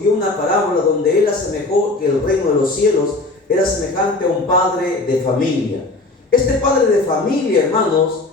dio una parábola donde él asemejó que el reino de los cielos era semejante a un padre de familia. Este padre de familia, hermanos,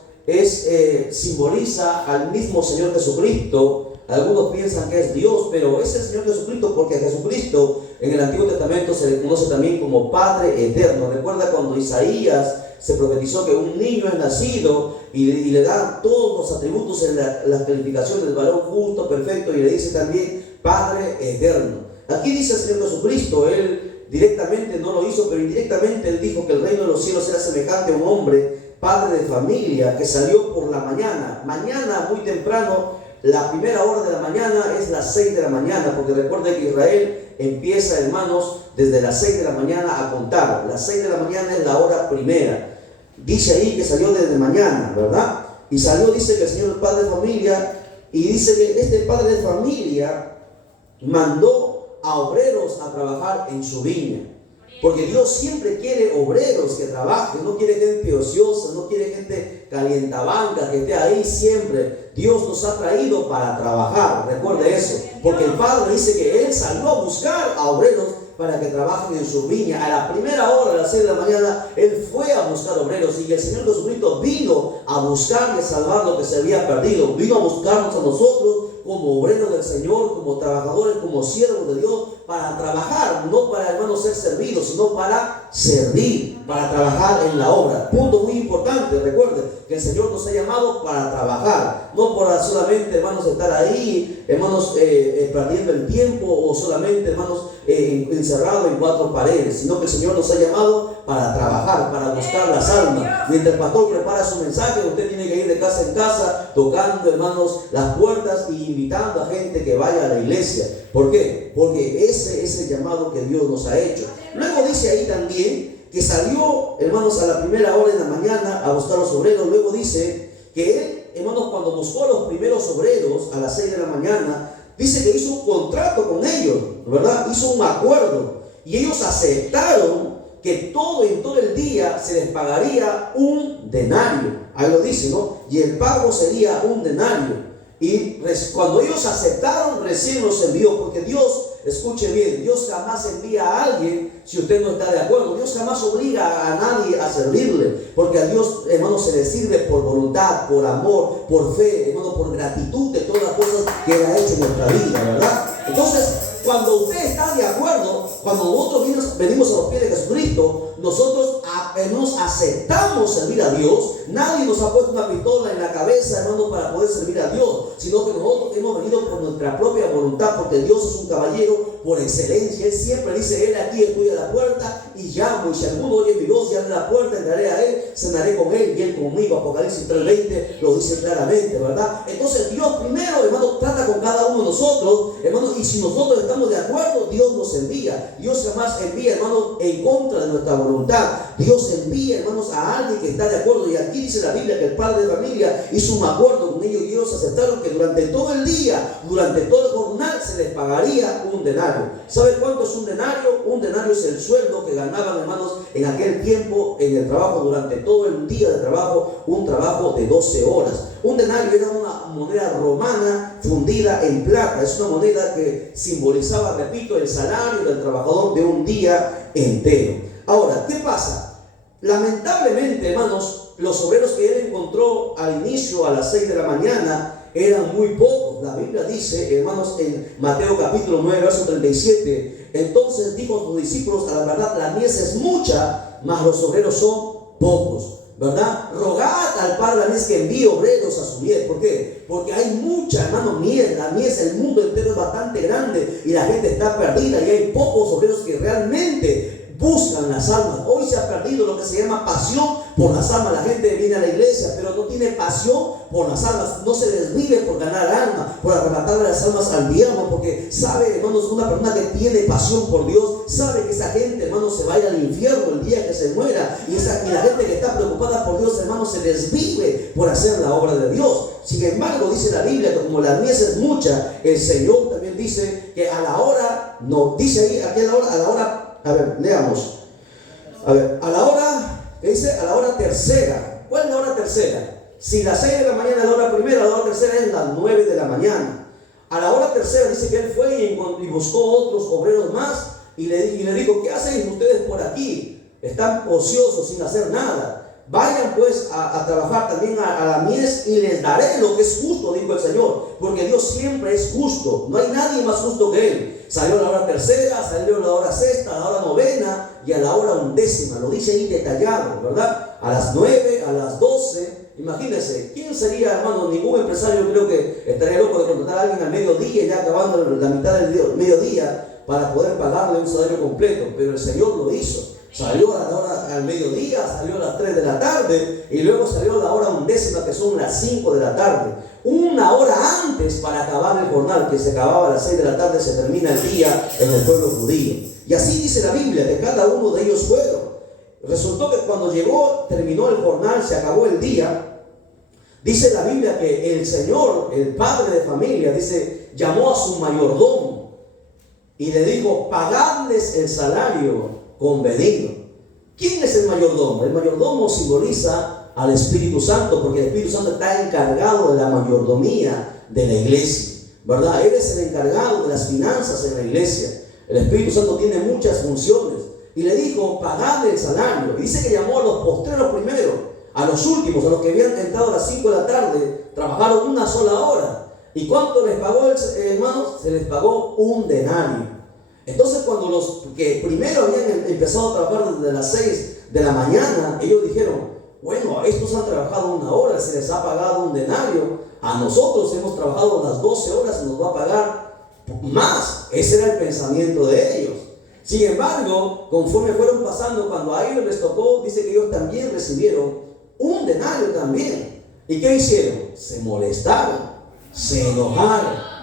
simboliza al mismo Señor Jesucristo. Algunos piensan que es Dios, pero es el Señor Jesucristo, porque a Jesucristo en el Antiguo Testamento se le conoce también como Padre Eterno. Recuerda cuando Isaías se profetizó que un niño es nacido y le dan todos los atributos en las calificaciones del varón justo, perfecto, y le dice también Padre Eterno. Aquí dice el Señor Jesucristo, Él directamente no lo hizo, pero indirectamente Él dijo que el reino de los cielos era semejante a un hombre, padre de familia, que salió por la mañana muy temprano. La primera hora de la mañana es las 6 de la mañana, porque recuerden que Israel empieza, hermanos, desde las 6 de la mañana a contar. Las 6 de la mañana es la hora primera. Dice ahí que salió desde mañana, ¿verdad? Y salió, dice que el Señor es padre de familia, y dice que este padre de familia mandó a obreros a trabajar en su viña. Porque Dios siempre quiere obreros que trabajen, no quiere gente ociosa, no quiere gente calientabanca que esté ahí siempre. Dios nos ha traído para trabajar, recuerde eso. Porque el Padre dice que Él salió a buscar a obreros para que trabajen en su viña. A la primera hora, a las 6 de la mañana, Él fue a buscar obreros. Y el Señor Jesucristo vino a buscar y a salvar lo que se había perdido. Vino a buscarnos a nosotros como obreros del Señor, como trabajadores, como siervos de Dios, para trabajar, no para, hermanos, ser servidos, sino para servir, para trabajar en la obra. Punto muy importante, recuerden que el Señor nos ha llamado para trabajar, no para solamente, hermanos, estar ahí, hermanos, perdiendo el tiempo, o solamente, hermanos, encerrado en 4 paredes, sino que el Señor nos ha llamado para trabajar, para buscar las almas. Mientras el pastor prepara su mensaje, usted tiene que ir de casa en casa, tocando, hermanos, las puertas y invitando a gente que vaya a la iglesia. ¿Por qué? Porque ese es el llamado que Dios nos ha hecho. Luego dice ahí también que salió, hermanos, a la primera hora de la mañana a buscar los obreros. Luego dice que él, hermanos, cuando buscó a los primeros obreros a las 6 de la mañana, dice que hizo un contrato con ellos, ¿verdad? Hizo un acuerdo y ellos aceptaron que en todo el día se les pagaría un denario. Ahí lo dice, ¿no? Y el pago sería un denario. Y cuando ellos aceptaron, recién los envió. Porque Dios, escuche bien, Dios jamás envía a alguien si usted no está de acuerdo. Dios jamás obliga a nadie a servirle. Porque a Dios, hermano, se le sirve por voluntad, por amor, por fe, hermano, por gratitud de todas las cosas que Él ha hecho en nuestra vida, ¿verdad? Entonces, cuando usted está de acuerdo, cuando nosotros venimos a los pies de Jesucristo, nosotros nos aceptamos servir a Dios. Nadie nos ha puesto una pistola en la cabeza, hermano, para poder servir a Dios, sino que nosotros hemos venido por nuestra propia voluntad, porque Dios es un caballero por excelencia. Él siempre dice: Él aquí estoy a la puerta y llamo, y si alguno oye mi voz y abre la puerta, entraré a Él, cenaré con Él y Él conmigo. Apocalipsis 3:20 lo dice claramente, ¿verdad? Entonces Dios primero, hermano, trata con cada uno de nosotros, hermano, y si nosotros estamos de acuerdo, Dios nos envía. Dios jamás envía, hermano, en contra de nuestra voluntad. Dios envía, hermanos, a alguien que está de acuerdo. Y aquí dice la Biblia que el padre de familia hizo un acuerdo con ellos, y ellos aceptaron que durante todo el día, durante todo el jornal, se les pagaría un denario. ¿Sabe cuánto es un denario? Un denario es el sueldo que ganaban, hermanos, en aquel tiempo en el trabajo, durante todo el día de trabajo, un trabajo de 12 horas. Un denario era una moneda romana fundida en plata. Es una moneda que simbolizaba, repito, el salario del trabajador de un día entero. Ahora, ¿qué pasa? Lamentablemente, hermanos, los obreros que él encontró al inicio, a las 6 de la mañana, eran muy pocos. La Biblia dice, hermanos, en Mateo capítulo 9, verso 37, entonces dijo a sus discípulos: a la verdad, la mies es mucha, mas los obreros son pocos, ¿verdad? Rogad al Padre de la mies que envíe obreros a su mies. ¿Por qué? Porque hay mucha, hermano, mies. La mies, el mundo entero es bastante grande y la gente está perdida, y hay pocos obreros que realmente buscan las almas. Hoy se ha perdido lo que se llama pasión por las almas. La gente viene a la iglesia, pero no tiene pasión por las almas. No se desvive por ganar almas, por arrebatarle las almas al diablo, porque sabe, hermanos, una persona que tiene pasión por Dios sabe que esa gente, hermanos, se va a ir al infierno el día que se muera. Y la gente que está preocupada por Dios, hermanos, se desvive por hacer la obra de Dios. Sin embargo, dice la Biblia que como la mies es mucha, el Señor también dice que a la hora, no, dice ahí, aquí a la hora, a ver, leamos. A ver, a la hora, ¿qué dice? A la hora tercera. ¿Cuál es la hora tercera? Si las 6 de la mañana es la hora primera, la hora tercera es las 9 de la mañana. A la hora tercera dice que él fue y buscó otros obreros más y le dijo: ¿qué hacen ustedes por aquí? Están ociosos sin hacer nada. Vayan pues a trabajar también a la mies y les daré lo que es justo, dijo el Señor, porque Dios siempre es justo, no hay nadie más justo que Él. Salió a la hora tercera, salió a la hora sexta, a la hora novena y a la hora undécima, lo dice ahí detallado, ¿verdad? A las 9, a las 12, imagínense, ¿quién sería, hermano? Ningún empresario creo que estaría loco de contratar a alguien al mediodía, ya acabando la mitad del mediodía, para poder pagarle un salario completo, pero el Señor lo hizo. Salió a la hora al mediodía, salió a las 3 de la tarde y luego salió a la hora undécima, que son las 5 de la tarde. Una hora antes para acabar el jornal, que se acababa a las 6 de la tarde, se termina el día en el pueblo judío. Y así dice la Biblia, que cada uno de ellos fueron. Resultó que cuando llegó, terminó el jornal, se acabó el día. Dice la Biblia que el Señor, el padre de familia, dice, llamó a su mayordomo y le dijo: pagadles el salario convenido. ¿Quién es el mayordomo? El mayordomo simboliza al Espíritu Santo, porque el Espíritu Santo está encargado de la mayordomía de la iglesia, ¿verdad? Él es el encargado de las finanzas en la iglesia. El Espíritu Santo tiene muchas funciones. Y le dijo: pagadle el salario. Y dice que llamó a los postreros primero, a los últimos, a los que habían entrado a las 5 de la tarde, trabajaron una sola hora. ¿Y cuánto les pagó, hermanos? Se les pagó un denario. Entonces, cuando los que primero habían empezado a trabajar desde las 6 de la mañana, ellos dijeron: bueno, a estos han trabajado una hora, se les ha pagado un denario. A nosotros hemos trabajado las 12 horas, se nos va a pagar más. Ese era el pensamiento de ellos. Sin embargo, conforme fueron pasando, cuando a ellos les tocó, dice que ellos también recibieron un denario también. ¿Y qué hicieron? Se molestaron, se enojaron.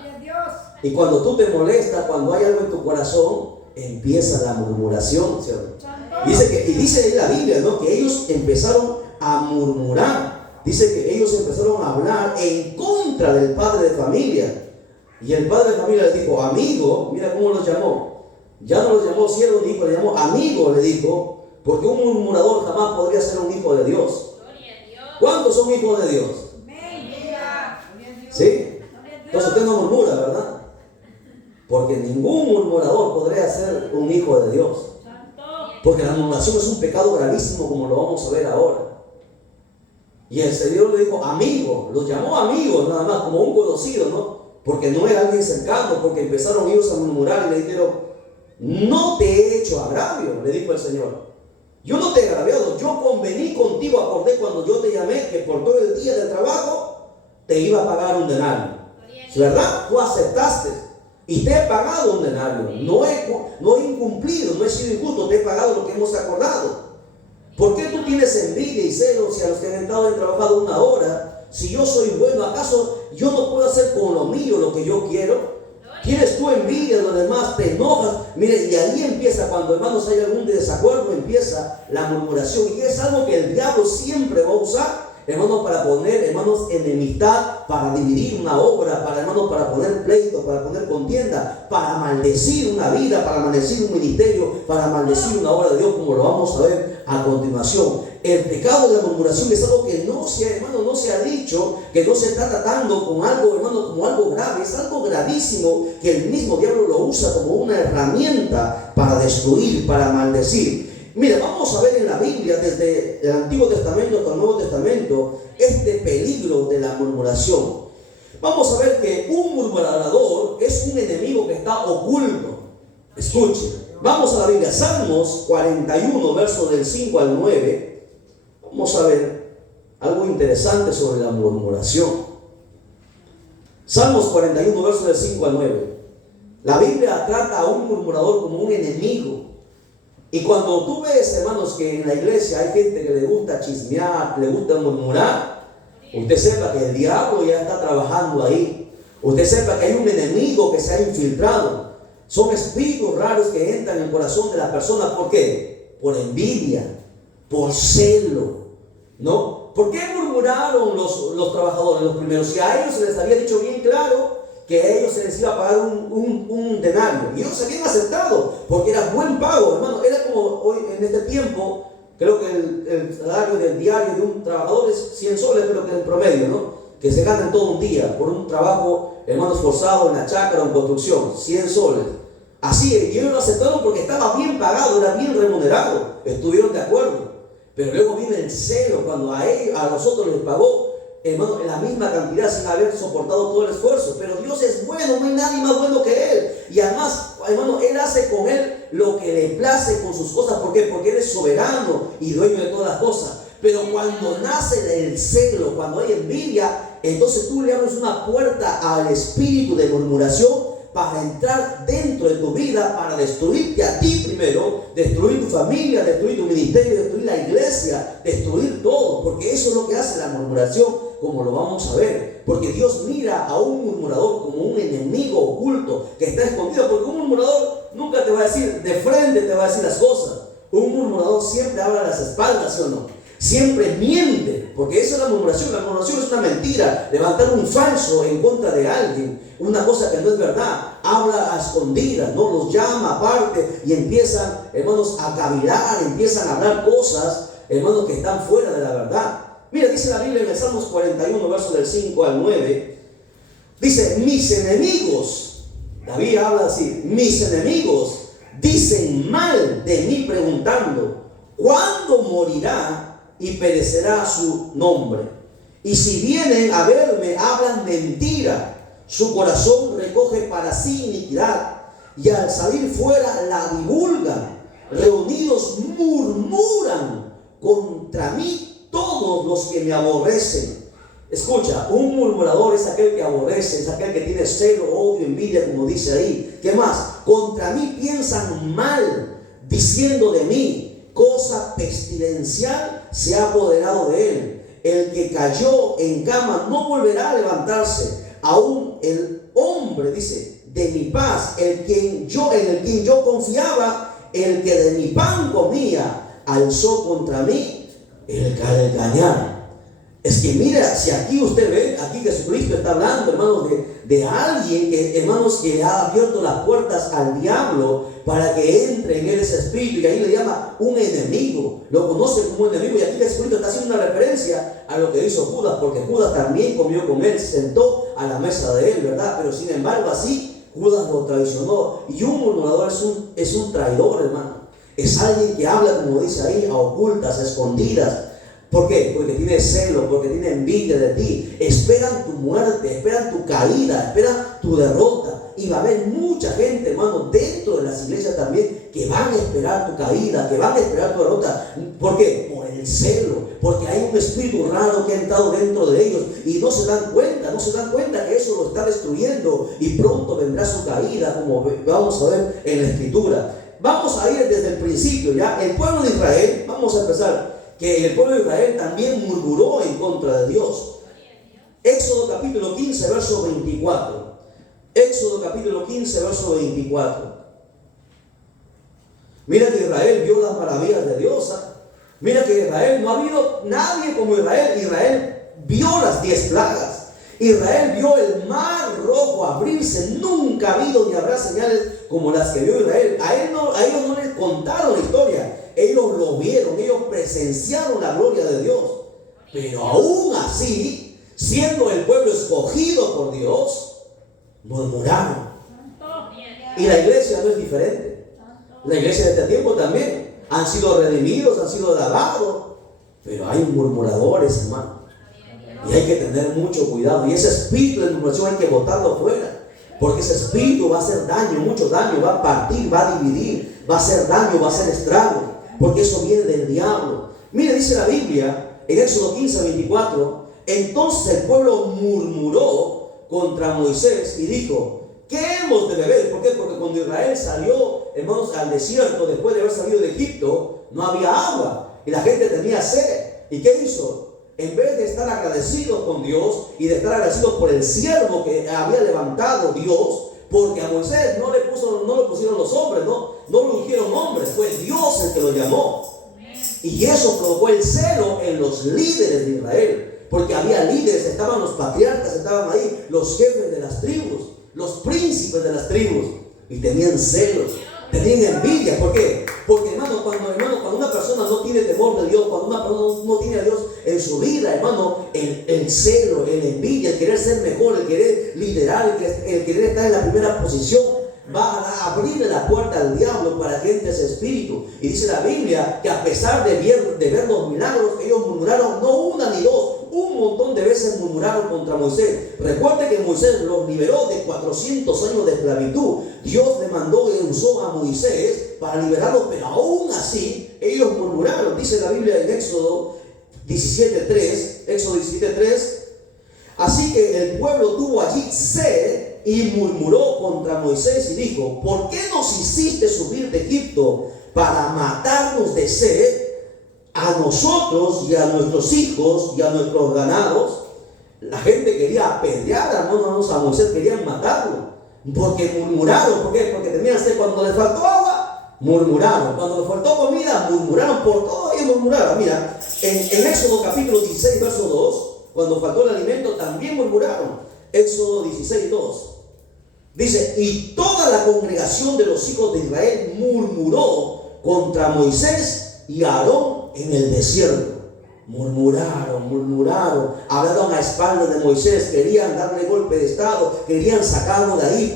Y cuando tú te molestas, cuando hay algo en tu corazón, empieza la murmuración, ¿cierto? Dice en la Biblia, ¿no?, que ellos empezaron a murmurar. Dice que ellos empezaron a hablar en contra del padre de familia. Y el padre de familia le dijo: amigo, mira cómo los llamó. Ya no los llamó siervo ni hijo, le llamó amigo, le dijo, porque un murmurador jamás podría ser un hijo de Dios. ¿Cuántos son hijos de Dios? ¿Sí? Entonces usted no murmura, ¿verdad? Porque ningún murmurador podría ser un hijo de Dios. Porque la murmuración es un pecado gravísimo, como lo vamos a ver ahora. Y el Señor le dijo amigo, los llamó amigos nada más, como un conocido, ¿no? Porque no era alguien cercano, porque empezaron ellos a murmurar y le dijeron: no te he hecho agravio, le dijo el Señor. Yo no te he agraviado, yo convení contigo, acordé cuando yo te llamé que por todo el día de trabajo te iba a pagar un denario. ¿Verdad? Tú aceptaste. Y te he pagado un denario. No he incumplido, no he sido injusto, te he pagado lo que hemos acordado. ¿Por qué tú tienes envidia y celos si a los que han entrado y trabajado una hora? Si yo soy bueno, ¿acaso yo no puedo hacer con lo mío lo que yo quiero? ¿Tienes tú envidia de los demás? ¿Te enojas? Mire, y ahí empieza, cuando, hermanos, hay algún desacuerdo, empieza la murmuración. Y es algo que el diablo siempre va a usar, hermanos, para poner, hermanos, enemistad, para dividir una obra, para, hermanos, para poner pleito, para poner contienda, para maldecir una vida, para maldecir un ministerio, para maldecir una obra de Dios, como lo vamos a ver a continuación. El pecado de la murmuración es algo que no se, hermano, no se ha dicho, que no se está tratando con algo, hermano, como algo grave. Es algo gravísimo que el mismo diablo lo usa como una herramienta para destruir, para maldecir. Mira, vamos a ver en la Biblia, desde el Antiguo Testamento hasta el Nuevo Testamento, este peligro de la murmuración. Vamos a ver que un murmurador es un enemigo que está oculto. Escuche, vamos a la Biblia, Salmos 41, versos del 5 al 9. Vamos a ver algo interesante sobre la murmuración. Salmos 41, versos del 5 al 9. La Biblia trata a un murmurador como un enemigo. Y cuando tú ves, hermanos, que en la iglesia hay gente que le gusta chismear, le gusta murmurar, usted sepa que el diablo ya está trabajando ahí. Usted sepa que hay un enemigo que se ha infiltrado. Son espíritus raros que entran en el corazón de las personas. ¿Por qué? Por envidia, por celo, ¿no? ¿Por qué murmuraron los trabajadores, los primeros? Si a ellos se les había dicho bien claro que a ellos se les iba a pagar un denario, y ellos habían aceptado, porque era buen pago, hermano. Era como hoy en este tiempo, creo que el salario del diario de un trabajador es 100 soles, creo que en promedio, ¿no?, que se gana en todo un día por un trabajo hermanos, forzado en la chacra o en construcción, 100 soles. Así, y ellos lo aceptaron porque estaba bien pagado, era bien remunerado, estuvieron de acuerdo. Pero luego viene el celo, cuando a nosotros les pagó, hermano, en la misma cantidad sin haber soportado todo el esfuerzo. Pero Dios es bueno, no hay nadie más bueno que Él. Y además, hermano, Él hace con Él lo que le place con sus cosas. ¿Por qué? Porque Él es soberano y dueño de todas las cosas. Pero cuando nace el celo, cuando hay envidia, entonces tú le abres una puerta al espíritu de murmuración para entrar dentro de tu vida, para destruirte a ti primero, destruir tu familia, destruir tu ministerio, destruir la iglesia, destruir todo, porque eso es lo que hace la murmuración, como lo vamos a ver. Porque Dios mira a un murmurador como un enemigo oculto que está escondido, porque un murmurador nunca te va a decir de frente, te va a decir las cosas. Un murmurador siempre habla a las espaldas, ¿sí o no? Siempre miente, porque esa es la murmuración. La murmuración es una mentira, levantar un falso en contra de alguien, una cosa que no es verdad. Habla a escondidas, ¿no? Los llama aparte y empiezan, hermanos, a cavilar, empiezan a hablar cosas, hermanos, que están fuera de la verdad. Mira, dice la Biblia en el Salmos 41, verso del 5 al 9, dice: mis enemigos, David habla así, mis enemigos dicen mal de mí preguntando, ¿cuándo morirá y perecerá su nombre? Y si vienen a verme, hablan mentira. Su corazón recoge para sí iniquidad, y al salir fuera la divulgan. Reunidos murmuran contra mí todos los que me aborrecen. Escucha, un murmurador es aquel que aborrece, es aquel que tiene celo, odio, envidia, como dice ahí. ¿Qué más? Contra mí piensan mal, diciendo de mí, cosa pestilencial se ha apoderado de él. El que cayó en cama no volverá a levantarse. Aún el hombre, dice, de mi paz, en el quien yo confiaba, el que de mi pan comía, alzó contra mí el calcañar. Es que mira, si aquí usted ve, aquí Jesucristo está hablando, hermanos, de alguien que, hermanos, que ha abierto las puertas al diablo para que entre en él ese espíritu, y ahí le llama un enemigo, lo conoce como un enemigo. Y aquí Jesucristo está haciendo una referencia a lo que hizo Judas, porque Judas también comió con él, se sentó a la mesa de él, ¿verdad? Pero sin embargo así Judas lo traicionó. Y un murmurador es un traidor, hermano. Es alguien que habla, como dice ahí, a ocultas, a escondidas. ¿Por qué? Porque tiene celo, porque tiene envidia de ti. Esperan tu muerte, esperan tu caída, esperan tu derrota. Y va a haber mucha gente, hermano, dentro de las iglesias también, que van a esperar tu caída, que van a esperar tu derrota. ¿Por qué? Por el celo, porque hay un espíritu raro que ha entrado dentro de ellos y no se dan cuenta que eso lo está destruyendo, y pronto vendrá su caída, como vamos a ver en la Escritura. Vamos a ir desde el principio, ya. El pueblo de Israel, vamos a empezar, que el pueblo de Israel también murmuró en contra de Dios. Éxodo capítulo 15, verso 24. Éxodo capítulo 15, verso 24. Mira que Israel vio las maravillas de Dios. Mira que Israel, no ha habido nadie como Israel. Israel vio las 10 plagas. Israel vio el mar rojo abrirse. Nunca ha habido ni habrá señales como las que vio Israel. A ellos no les contaron la historia. Ellos lo vieron, ellos presenciaron la gloria de Dios. Pero aún así, siendo el pueblo escogido por Dios, murmuraron. Y la iglesia no es diferente. La iglesia de este tiempo también han sido redimidos, han sido lavados, pero hay murmuradores, hermano. Y hay que tener mucho cuidado. Y ese espíritu de murmuración hay que botarlo fuera, porque ese espíritu va a hacer daño, mucho daño. Va a partir, va a dividir, va a hacer daño, va a hacer estrago, porque eso viene del diablo. Mire, dice la Biblia en Éxodo 15, 24: entonces el pueblo murmuró contra Moisés y dijo: ¿qué hemos de beber? ¿Por qué? Porque cuando Israel salió, hermanos, al desierto, después de haber salido de Egipto, no había agua y la gente tenía sed. ¿Y qué hizo? En vez de estar agradecidos con Dios y de estar agradecidos por el siervo que había levantado Dios, porque a Moisés no lo pusieron los hombres, no lo ungieron hombres, fue Dios el que lo llamó. Y eso provocó el celo en los líderes de Israel, porque había líderes, estaban los patriarcas, estaban ahí los jefes de las tribus, los príncipes de las tribus, y tenían celos, tenían envidia. ¿Por qué? Porque hermano, cuando una persona no tiene temor de Dios, cuando una persona no tiene a Dios en su vida, hermano, el celo, el envidia, el querer ser mejor, el querer liderar, el querer estar en la primera posición, va a abrirle la puerta al diablo para que entre ese espíritu. Y dice la Biblia que a pesar de ver los milagros, ellos murmuraron no una ni dos, un montón de veces murmuraron contra Moisés. Recuerde que Moisés los liberó de 400 años de esclavitud. Dios le mandó y usó a Moisés para liberarlos, pero aún así ellos murmuraron. Dice la Biblia en Éxodo 17:3, así que el pueblo tuvo allí sed y murmuró contra Moisés y dijo: ¿por qué nos hiciste subir de Egipto para matarnos de sed a nosotros y a nuestros hijos y a nuestros ganados? La gente quería apedrear a Moisés, querían matarlo, porque murmuraron. ¿Por qué? Porque tenían sed. Cuando les faltó agua, murmuraron. Cuando les faltó comida, murmuraron. Por todo ellos murmuraron. Mira, en Éxodo capítulo 16, verso 2, cuando faltó el alimento, también murmuraron. Éxodo 16:2. Dice: y toda la congregación de los hijos de Israel murmuró contra Moisés y Aarón en el desierto. Murmuraron, hablaron a espaldas de Moisés, querían darle golpe de estado, querían sacarlo de ahí,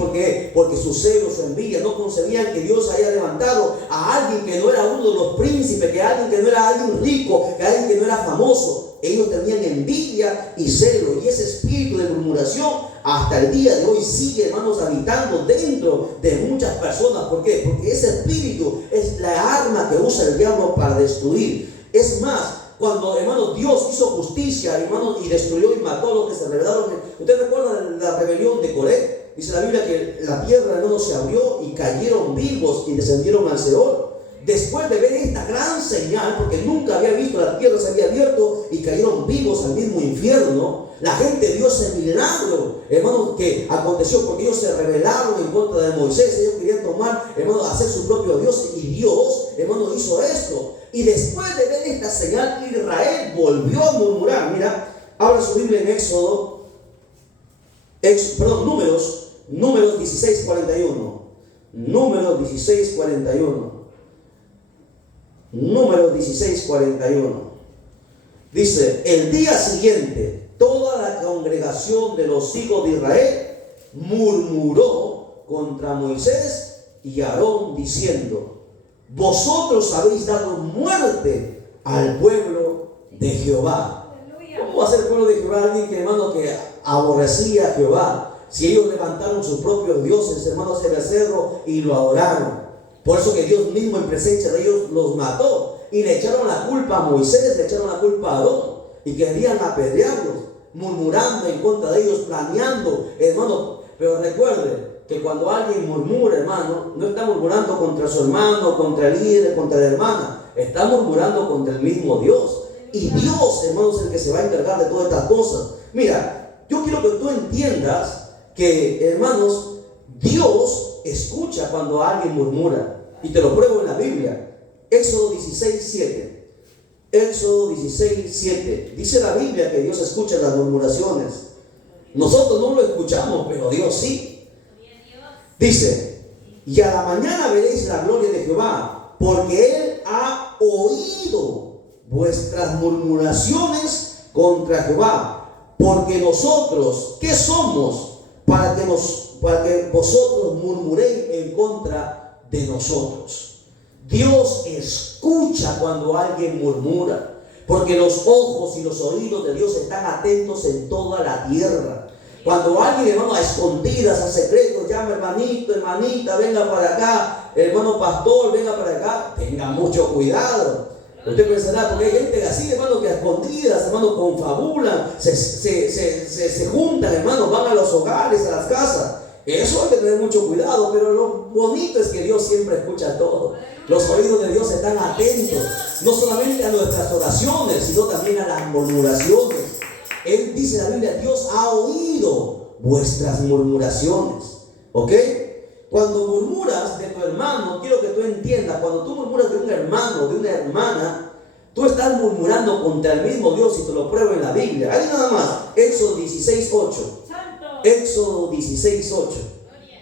porque su celo, su envidia, no concebían que Dios haya levantado a alguien que no era uno de los príncipes, que alguien que no era alguien rico, que alguien que no era famoso. Ellos tenían envidia y celo, y ese espíritu de murmuración hasta el día de hoy sigue, hermanos, habitando dentro de muchas personas. ¿Por qué? Porque ese espíritu es la arma que usa el diablo para destruir. Es más, cuando, hermanos, Dios hizo justicia, hermanos, y destruyó y mató a los que se rebelaron. ¿Usted recuerda la rebelión de Coré? Dice la Biblia que la tierra, hermanos, se abrió y cayeron vivos y descendieron al Seol. Después de ver esta gran señal, porque nunca había visto, la tierra se había abierto y cayeron vivos al mismo infierno, la gente vio ese milagro, hermanos, que aconteció porque ellos se rebelaron en contra de Moisés. Ellos querían tomar, hermanos, hacer su propio Dios, y Dios, hermanos, hizo esto. Y después de ver esta señal, Israel volvió a murmurar. Mira, abra su Biblia en Números 16:41. Números 16:41. Números 16:41. Dice: el día siguiente, toda la congregación de los hijos de Israel murmuró contra Moisés y Aarón, diciendo: vosotros habéis dado muerte al pueblo de Jehová. ¿Cómo va a ser el pueblo de Jehová alguien que, hermano, que aborrecía a Jehová? Si ellos levantaron sus propios dioses, hermanos, el becerro, y lo adoraron. Por eso que Dios mismo, en presencia de ellos, los mató y le echaron la culpa a Moisés, le echaron la culpa a Aarón, y querían apedrearlos, murmurando en contra de ellos, planeando, hermano. Pero recuerde que cuando alguien murmura, hermano, no está murmurando contra su hermano, contra el líder, contra la hermana, está murmurando contra el mismo Dios. Y Dios, hermanos, es el que se va a encargar de todas estas cosas. Mira, yo quiero que tú entiendas que, hermanos, Dios escucha cuando alguien murmura. Y te lo pruebo en la Biblia. Éxodo 16:7. Éxodo 16:7. Dice la Biblia que Dios escucha las murmuraciones. Nosotros no lo escuchamos, pero Dios sí. Dice: y a la mañana veréis la gloria de Jehová, porque Él ha oído vuestras murmuraciones contra Jehová. Porque nosotros, ¿qué somos para que vosotros murmuréis en contra de nosotros? Dios escucha cuando alguien murmura, porque los ojos y los oídos de Dios están atentos en toda la tierra. Cuando alguien, hermano, a escondidas, a secretos, llama: hermanito, hermanita, venga para acá, hermano pastor, venga para acá, tenga mucho cuidado. Usted pensará, porque hay gente así, hermano, que a escondidas, hermano, confabulan, se juntan, hermano, van a los hogares, a las casas. Eso hay que tener mucho cuidado, pero lo bonito es que Dios siempre escucha todo. Los oídos de Dios están atentos, no solamente a nuestras oraciones, sino también a las murmuraciones. Él dice en la Biblia: Dios ha oído vuestras murmuraciones. ¿Ok? Cuando murmuras de tu hermano, quiero que tú entiendas, cuando tú murmuras de un hermano, de una hermana, tú estás murmurando contra el mismo Dios, y te lo pruebo en la Biblia. Ahí nada más, Éxodo 16:8. Éxodo 16:8.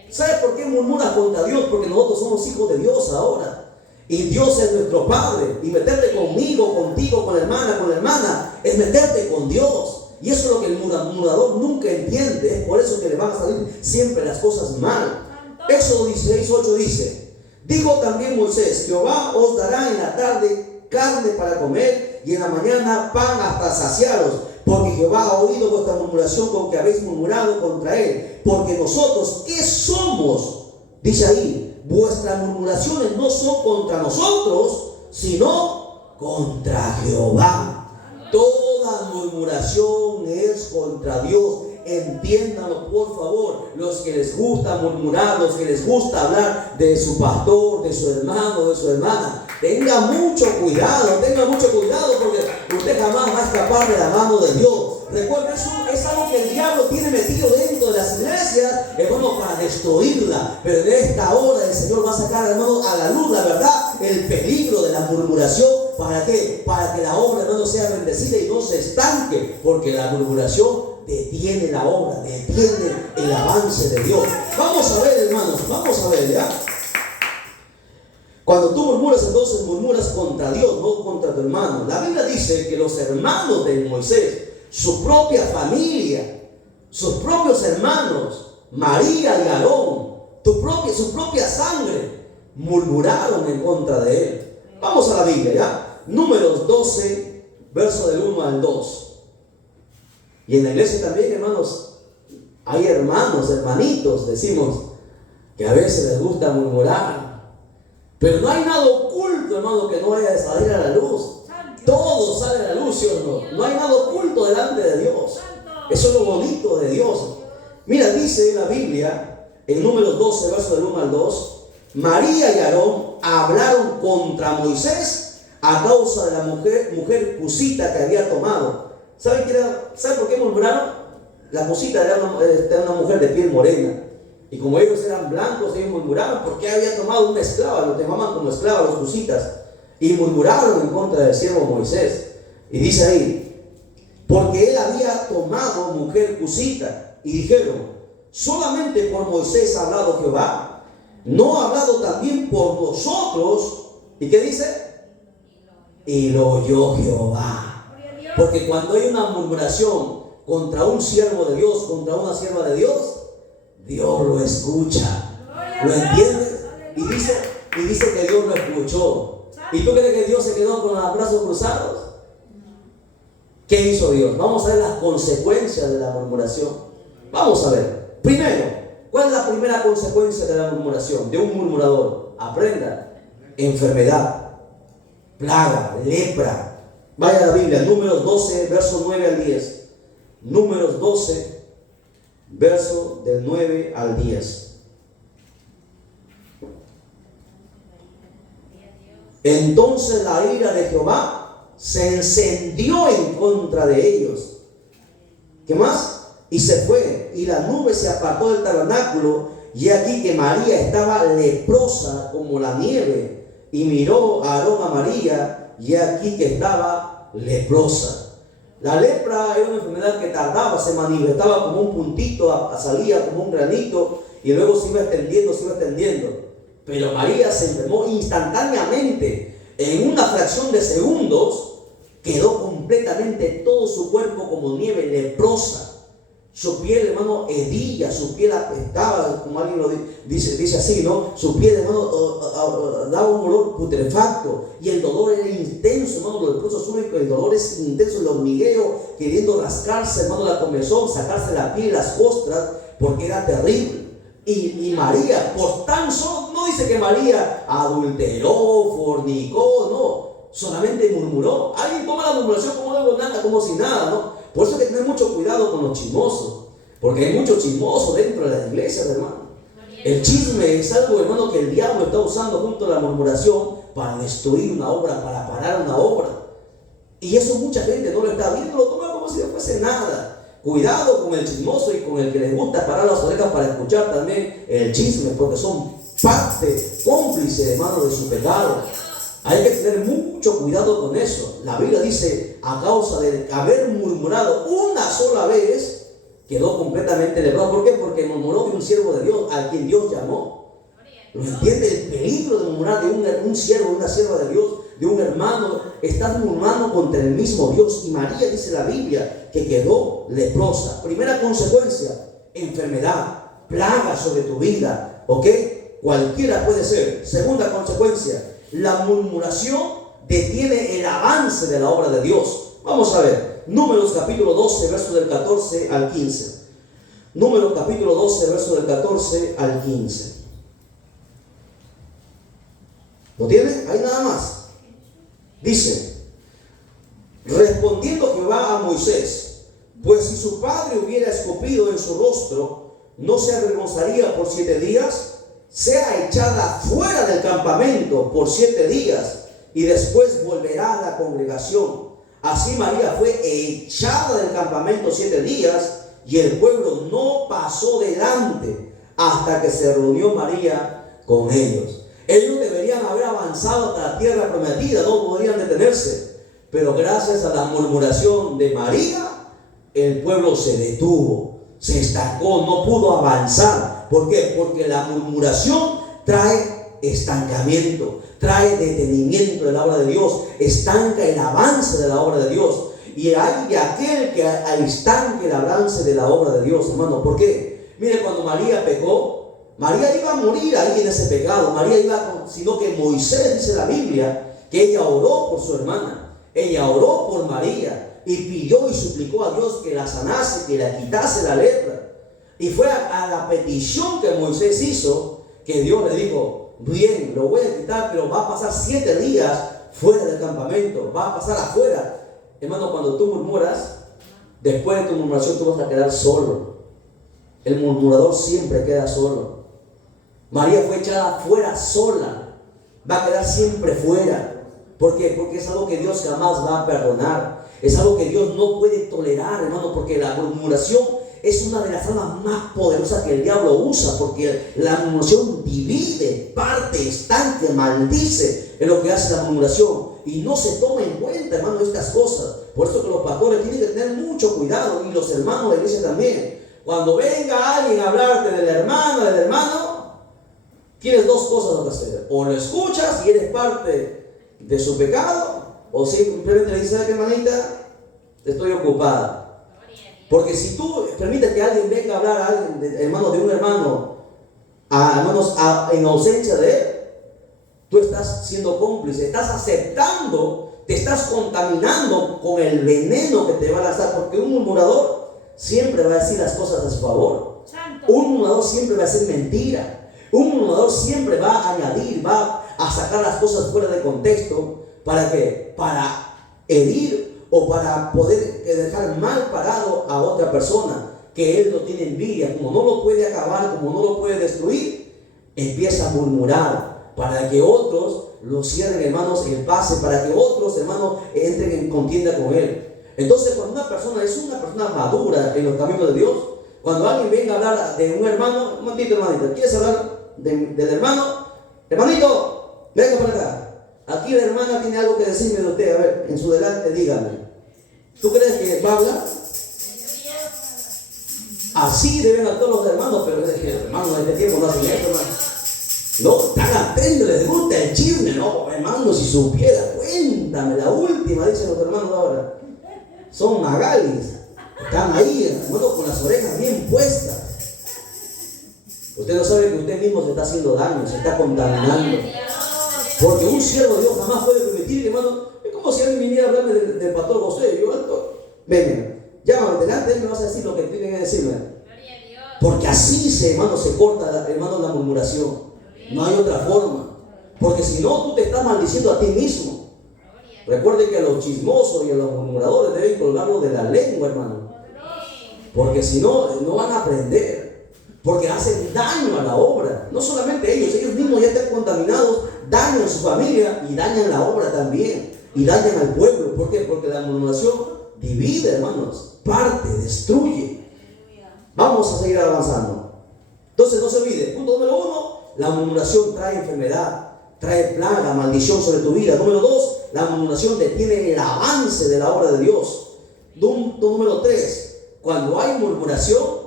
¿Sabes por qué murmuras contra Dios? Porque nosotros somos hijos de Dios ahora. Y Dios es nuestro Padre. Y meterte conmigo, contigo, con la hermana, es meterte con Dios. Y eso es lo que el murmurador nunca entiende. Es por eso que le van a salir siempre las cosas mal. Éxodo 16:8 dice: dijo también Moisés: Jehová os dará en la tarde carne para comer, y en la mañana pan hasta saciaros, porque Jehová ha oído vuestra murmuración con que habéis murmurado contra él. Porque nosotros, ¿qué somos? Dice ahí: vuestras murmuraciones no son contra nosotros, sino contra Jehová. Toda murmuración es contra Dios. Entiéndanlo, por favor. Los que les gusta murmurar, los que les gusta hablar de su pastor, de su hermano, de su hermana, tenga mucho cuidado, porque usted jamás va a escapar de la mano de Dios. Recuerda, eso es algo que el diablo tiene metido dentro de las iglesias, hermano, para destruirla. Pero en esta hora el Señor va a sacar, hermano, a la luz, la verdad, el peligro de la murmuración. ¿Para qué? Para que la obra, hermano, sea bendecida y no se estanque, porque la murmuración detiene la obra, detiene el avance de Dios. Vamos a ver, hermanos, vamos a ver, ¿ya? Cuando tú murmuras, entonces murmuras contra Dios, no contra tu hermano. La Biblia dice que los hermanos de Moisés, su propia familia, sus propios hermanos, María y Aarón, su propia sangre, murmuraron en contra de él. Vamos a la Biblia, ¿ya? Números 12, verso del 1 al 2. Y en la iglesia también, hermanos, hay hermanos, hermanitos, decimos, que a veces les gusta murmurar. Pero no hay nada oculto, hermano, que no vaya a salir a la luz. Todo sale a la luz, ¿sí o no? No hay nada oculto delante de Dios. Eso es lo bonito de Dios. Mira, dice la Biblia, en Números 12, verso del 1 al 2, María y Aarón hablaron contra Moisés a causa de la mujer cusita que había tomado. ¿Saben por qué murmuraron? La cusita era una mujer de piel morena. Y como ellos eran blancos, ellos murmuraron porque había tomado una esclava. Los llamaban como esclava los cusitas. Y murmuraron en contra del siervo Moisés. Y dice ahí: porque él había tomado mujer cusita. Y dijeron: solamente por Moisés ha hablado Jehová, ¿no ha hablado también por nosotros? ¿Y qué dice? Y lo oyó Jehová. Porque cuando hay una murmuración contra un siervo de Dios, contra una sierva de Dios, Dios lo escucha. ¿Lo entiendes? Y dice que Dios lo escuchó. ¿Y tú crees que Dios se quedó con los brazos cruzados? ¿Qué hizo Dios? Vamos a ver las consecuencias de la murmuración. Vamos a ver. Primero, ¿cuál es la primera consecuencia de la murmuración? De un murmurador. Aprenda. Enfermedad, plaga, lepra. Vaya a la Biblia, Números 12, verso 9 al 10. Números 12, verso del 9 al 10. Entonces la ira de Jehová se encendió en contra de ellos. ¿Qué más? Y se fue, y la nube se apartó del tabernáculo, y aquí que María estaba leprosa como la nieve. Y miró a Aarón a María, y aquí que estaba leprosa. La lepra era una enfermedad que tardaba, se manifestaba como un puntito, salía como un granito, y luego se iba extendiendo. Pero María se enfermó instantáneamente. En una fracción de segundos quedó completamente todo su cuerpo como nieve, leprosa. Su piel, hermano, hedía, su piel apestaba, como alguien lo dice así, ¿no? Su piel, hermano, daba un olor putrefacto. Y el dolor era intenso, hermano. Los leprosos suben que el dolor es intenso, el hormigueo, queriendo rascarse, hermano, la comezón, sacarse la piel, las costras, porque era terrible. Y María, por tan solo, no dice que María adulteró, fornicó, no, solamente murmuró. Alguien toma la murmuración como si nada, ¿no? Por eso hay que tener mucho cuidado con los chismosos, porque hay mucho chismoso dentro de las iglesias, hermano. El chisme es algo, hermano, que el diablo está usando junto a la murmuración para destruir una obra, para parar una obra. Y eso mucha gente no lo está viendo, lo toma como si no fuese nada. Cuidado con el chismoso y con el que les gusta parar las orejas para escuchar también el chisme, porque son parte cómplice, hermano, de su pecado. Hay que tener mucho cuidado con eso. La Biblia dice, a causa de haber murmurado una sola vez, quedó completamente leproso. ¿Por qué? Porque murmuró de un siervo de Dios, a quien Dios llamó. ¿Lo entiende? El peligro de murmurar de un siervo, una sierva de Dios, de un hermano, estás murmurando contra el mismo Dios. Y María, dice la Biblia, que quedó leprosa. Primera consecuencia, enfermedad, plaga sobre tu vida, ¿ok? Cualquiera puede ser. Segunda consecuencia, la murmuración detiene el avance de la obra de Dios. Vamos a ver, Números capítulo 12, verso del 14 al 15. Números capítulo 12, verso del 14 al 15. ¿Lo tienen? Ahí nada más. Dice, respondiendo Jehová a Moisés, pues si su padre hubiera escupido en su rostro, ¿no se avergonzaría por 7 días? Sea echada fuera del campamento por 7 días y después volverá a la congregación. Así María fue echada del campamento 7 días y el pueblo no pasó delante hasta que se reunió María con ellos. Ellos deberían haber avanzado hasta la tierra prometida, no podrían detenerse. Pero gracias a la murmuración de María, el pueblo se detuvo, se estancó, no pudo avanzar. ¿Por qué? Porque la murmuración trae estancamiento, trae detenimiento de la obra de Dios, estanca el avance de la obra de Dios. Y hay de aquel que estanque el avance de la obra de Dios, hermano. ¿Por qué? Mire, cuando María pecó, María iba a morir ahí en ese pecado. María sino que Moisés, dice la Biblia, que ella oró por su hermana, ella oró por María y pidió y suplicó a Dios que la sanase, que la quitase la lepra. Y fue a la petición que Moisés hizo que Dios le dijo: bien, lo voy a quitar, pero va a pasar 7 días fuera del campamento, va a pasar afuera. Hermano, cuando tú murmuras, después de tu murmuración tú vas a quedar solo. El murmurador siempre queda solo. María fue echada fuera sola, va a quedar siempre fuera. ¿Por qué? Porque es algo que Dios jamás va a perdonar, es algo que Dios no puede tolerar, hermano, porque la murmuración es una de las armas más poderosas que el diablo usa, porque la murmuración divide, parte, estanque, maldice, en lo que hace la murmuración, y no se toma en cuenta, hermano, estas cosas. Por eso que los pastores tienen que tener mucho cuidado, y los hermanos de la iglesia también. Cuando venga alguien a hablarte del hermano, tienes 2 cosas que hacer: o lo escuchas y eres parte de su pecado, o simplemente le dices: ¿sabes qué, hermanita? Estoy ocupada. Porque si tú permites que alguien venga a hablar a alguien, hermano, de un hermano, en ausencia de él, tú estás siendo cómplice, estás aceptando, te estás contaminando con el veneno que te va a lanzar, porque un murmurador siempre va a decir las cosas a su favor. Santo. Un murmurador siempre va a decir mentira. Un murmurador siempre va a añadir, va a sacar las cosas fuera de contexto. ¿Para qué? Para herir o para poder dejar mal parado a otra persona, que él no tiene envidia. Como no lo puede acabar, como no lo puede destruir, empieza a murmurar para que otros lo cierren, hermanos, en paz, para que otros, hermanos, entren en contienda con él. Entonces, cuando una persona es una persona madura en los caminos de Dios, cuando alguien venga a hablar de un hermano: un momentito, hermanito, ¿quieres hablar del hermano? Hermanito, venga por acá. Aquí la hermana tiene algo que decirme de usted. A ver, en su delante, dígame. ¿Tú crees que va a hablar? Así deben actuar los hermanos, pero es que los hermanos en este tiempo no hacen esto, hermano. No, están atentos, les gusta el chisme. No, hermano, si supiera, cuéntame la última, dicen los hermanos ahora. Son magalis, están ahí, hermano, con las orejas bien puestas. Usted no sabe que usted mismo se está haciendo daño, se está contaminando. Porque un siervo de Dios jamás puede permitir, hermano. Es como si alguien viniera a hablarme del pastor José. Yo, venga, llámame delante de él, me vas a decir lo que tiene que decirme. Porque así se corta, hermano, la murmuración. No hay otra forma. Porque si no, tú te estás maldiciendo a ti mismo. Recuerde que a los chismosos y a los murmuradores deben colgarlos de la lengua, hermano. Porque si no, no van a aprender. Porque hacen daño a la obra. No solamente ellos mismos ya están contaminados, dañan su familia y dañan la obra también. Y dañan al pueblo. ¿Por qué? Porque la murmuración divide, hermanos, parte, destruye. Vamos a seguir avanzando. Entonces no se olvide, punto número 1, la murmuración trae enfermedad, trae plaga, maldición sobre tu vida. Número 2, la murmuración detiene el avance de la obra de Dios. Punto número 3, cuando hay murmuración,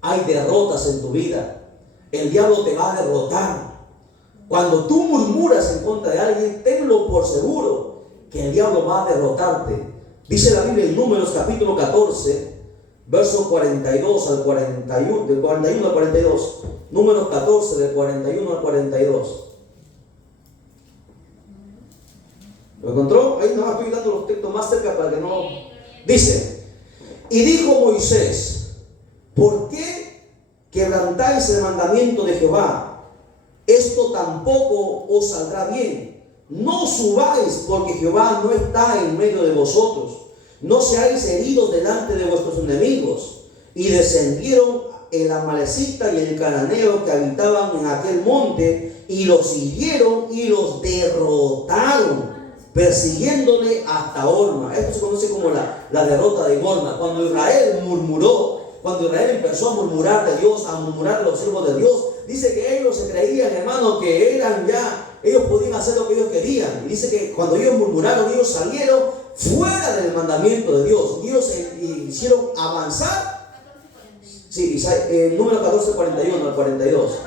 hay derrotas en tu vida. El diablo te va a derrotar. Cuando tú murmuras en contra de alguien, tenlo por seguro que el diablo va a derrotarte. Dice la Biblia en Números capítulo 14, verso 42 al 41, del 41 al 42. Números 14, del 41 al 42. ¿Lo encontró? Ahí nada más estoy dando los textos más cerca para que no... Dice, y dijo Moisés, ¿por qué quebrantáis el mandamiento de Jehová? Esto tampoco os saldrá bien. No subáis, porque Jehová no está en medio de vosotros. No seáis heridos delante de vuestros enemigos. Y descendieron el amalecita y el cananeo que habitaban en aquel monte, y los hirieron y los derrotaron, persiguiéndole hasta Horma. Esto se conoce como la derrota de Horma. Cuando Israel murmuró, cuando Israel empezó a murmurar de Dios, a murmurar de los siervos de Dios, dice que ellos se creían, hermano, que eran ya, ellos podían hacer lo que ellos querían. Y dice que cuando ellos murmuraron, ellos salieron fuera del mandamiento de Dios. Ellos hicieron avanzar. Sí, número 14, 41 al 42.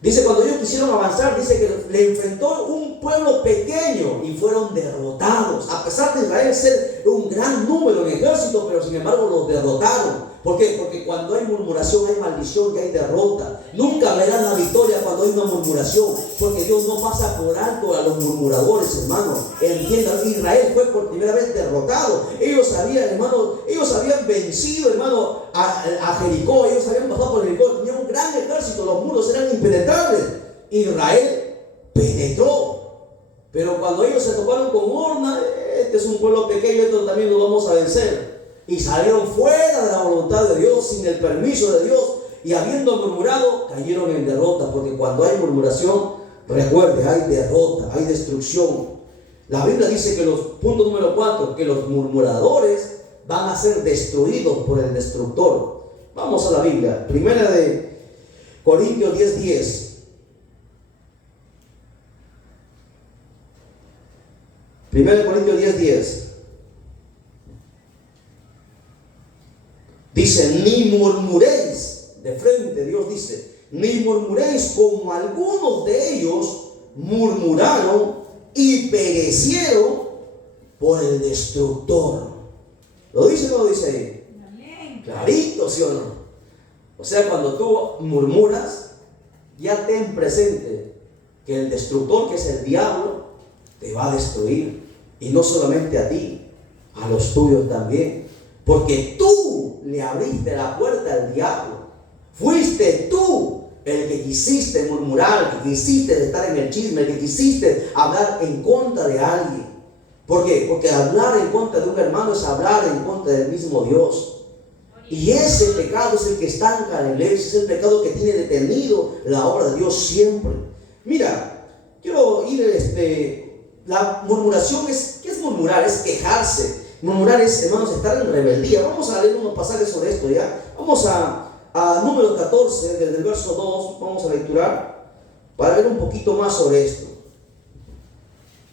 Dice, cuando ellos quisieron avanzar, dice que le enfrentó un pueblo pequeño y fueron derrotados. A pesar de Israel ser un gran número en ejército, pero sin embargo los derrotaron. ¿Por qué? Porque cuando hay murmuración hay maldición y hay derrota. Nunca verán la victoria cuando hay una murmuración, porque Dios no pasa por alto a los murmuradores, hermano. Entiendan, Israel fue por primera vez derrotado. Ellos sabían, hermano, ellos habían vencido, hermano, a Jericó. Ellos habían pasado por Jericó, tenían un gran ejército, los muros eran impenetrables. Israel penetró. Pero cuando ellos se toparon con Horma, este es un pueblo pequeño, esto también lo vamos a vencer. Y salieron fuera de la voluntad de Dios, sin el permiso de Dios, y habiendo murmurado, cayeron en derrota. Porque cuando hay murmuración, recuerde, hay derrota, hay destrucción. La Biblia dice que punto número 4, que los murmuradores van a ser destruidos por el destructor. Vamos a la Biblia, primera de Corintios 10:10. Primera de Corintios 10:10. Dice, ni murmuréis, de frente Dios dice, ni murmuréis como algunos de ellos murmuraron y perecieron por el destructor. ¿Lo dice o no lo dice ahí? Amén. Clarito, ¿sí o no? O sea, cuando tú murmuras, ya ten presente que el destructor, que es el diablo, te va a destruir. Y no solamente a ti, a los tuyos también. Porque tú le abriste la puerta al diablo. Fuiste tú el que quisiste murmurar, el que quisiste estar en el chisme, el que quisiste hablar en contra de alguien. ¿Por qué? Porque hablar en contra de un hermano es hablar en contra del mismo Dios. Y ese pecado es el que estanca la iglesia, es el pecado que tiene detenido la obra de Dios siempre. Mira, quiero ir, la murmuración ¿qué es murmurar? Es quejarse. Murmurar es, hermanos, estar en rebeldía. Vamos a leer unos pasajes sobre esto, ¿ya? Vamos a Números 14, desde el verso 2, vamos a lecturar para ver un poquito más sobre esto.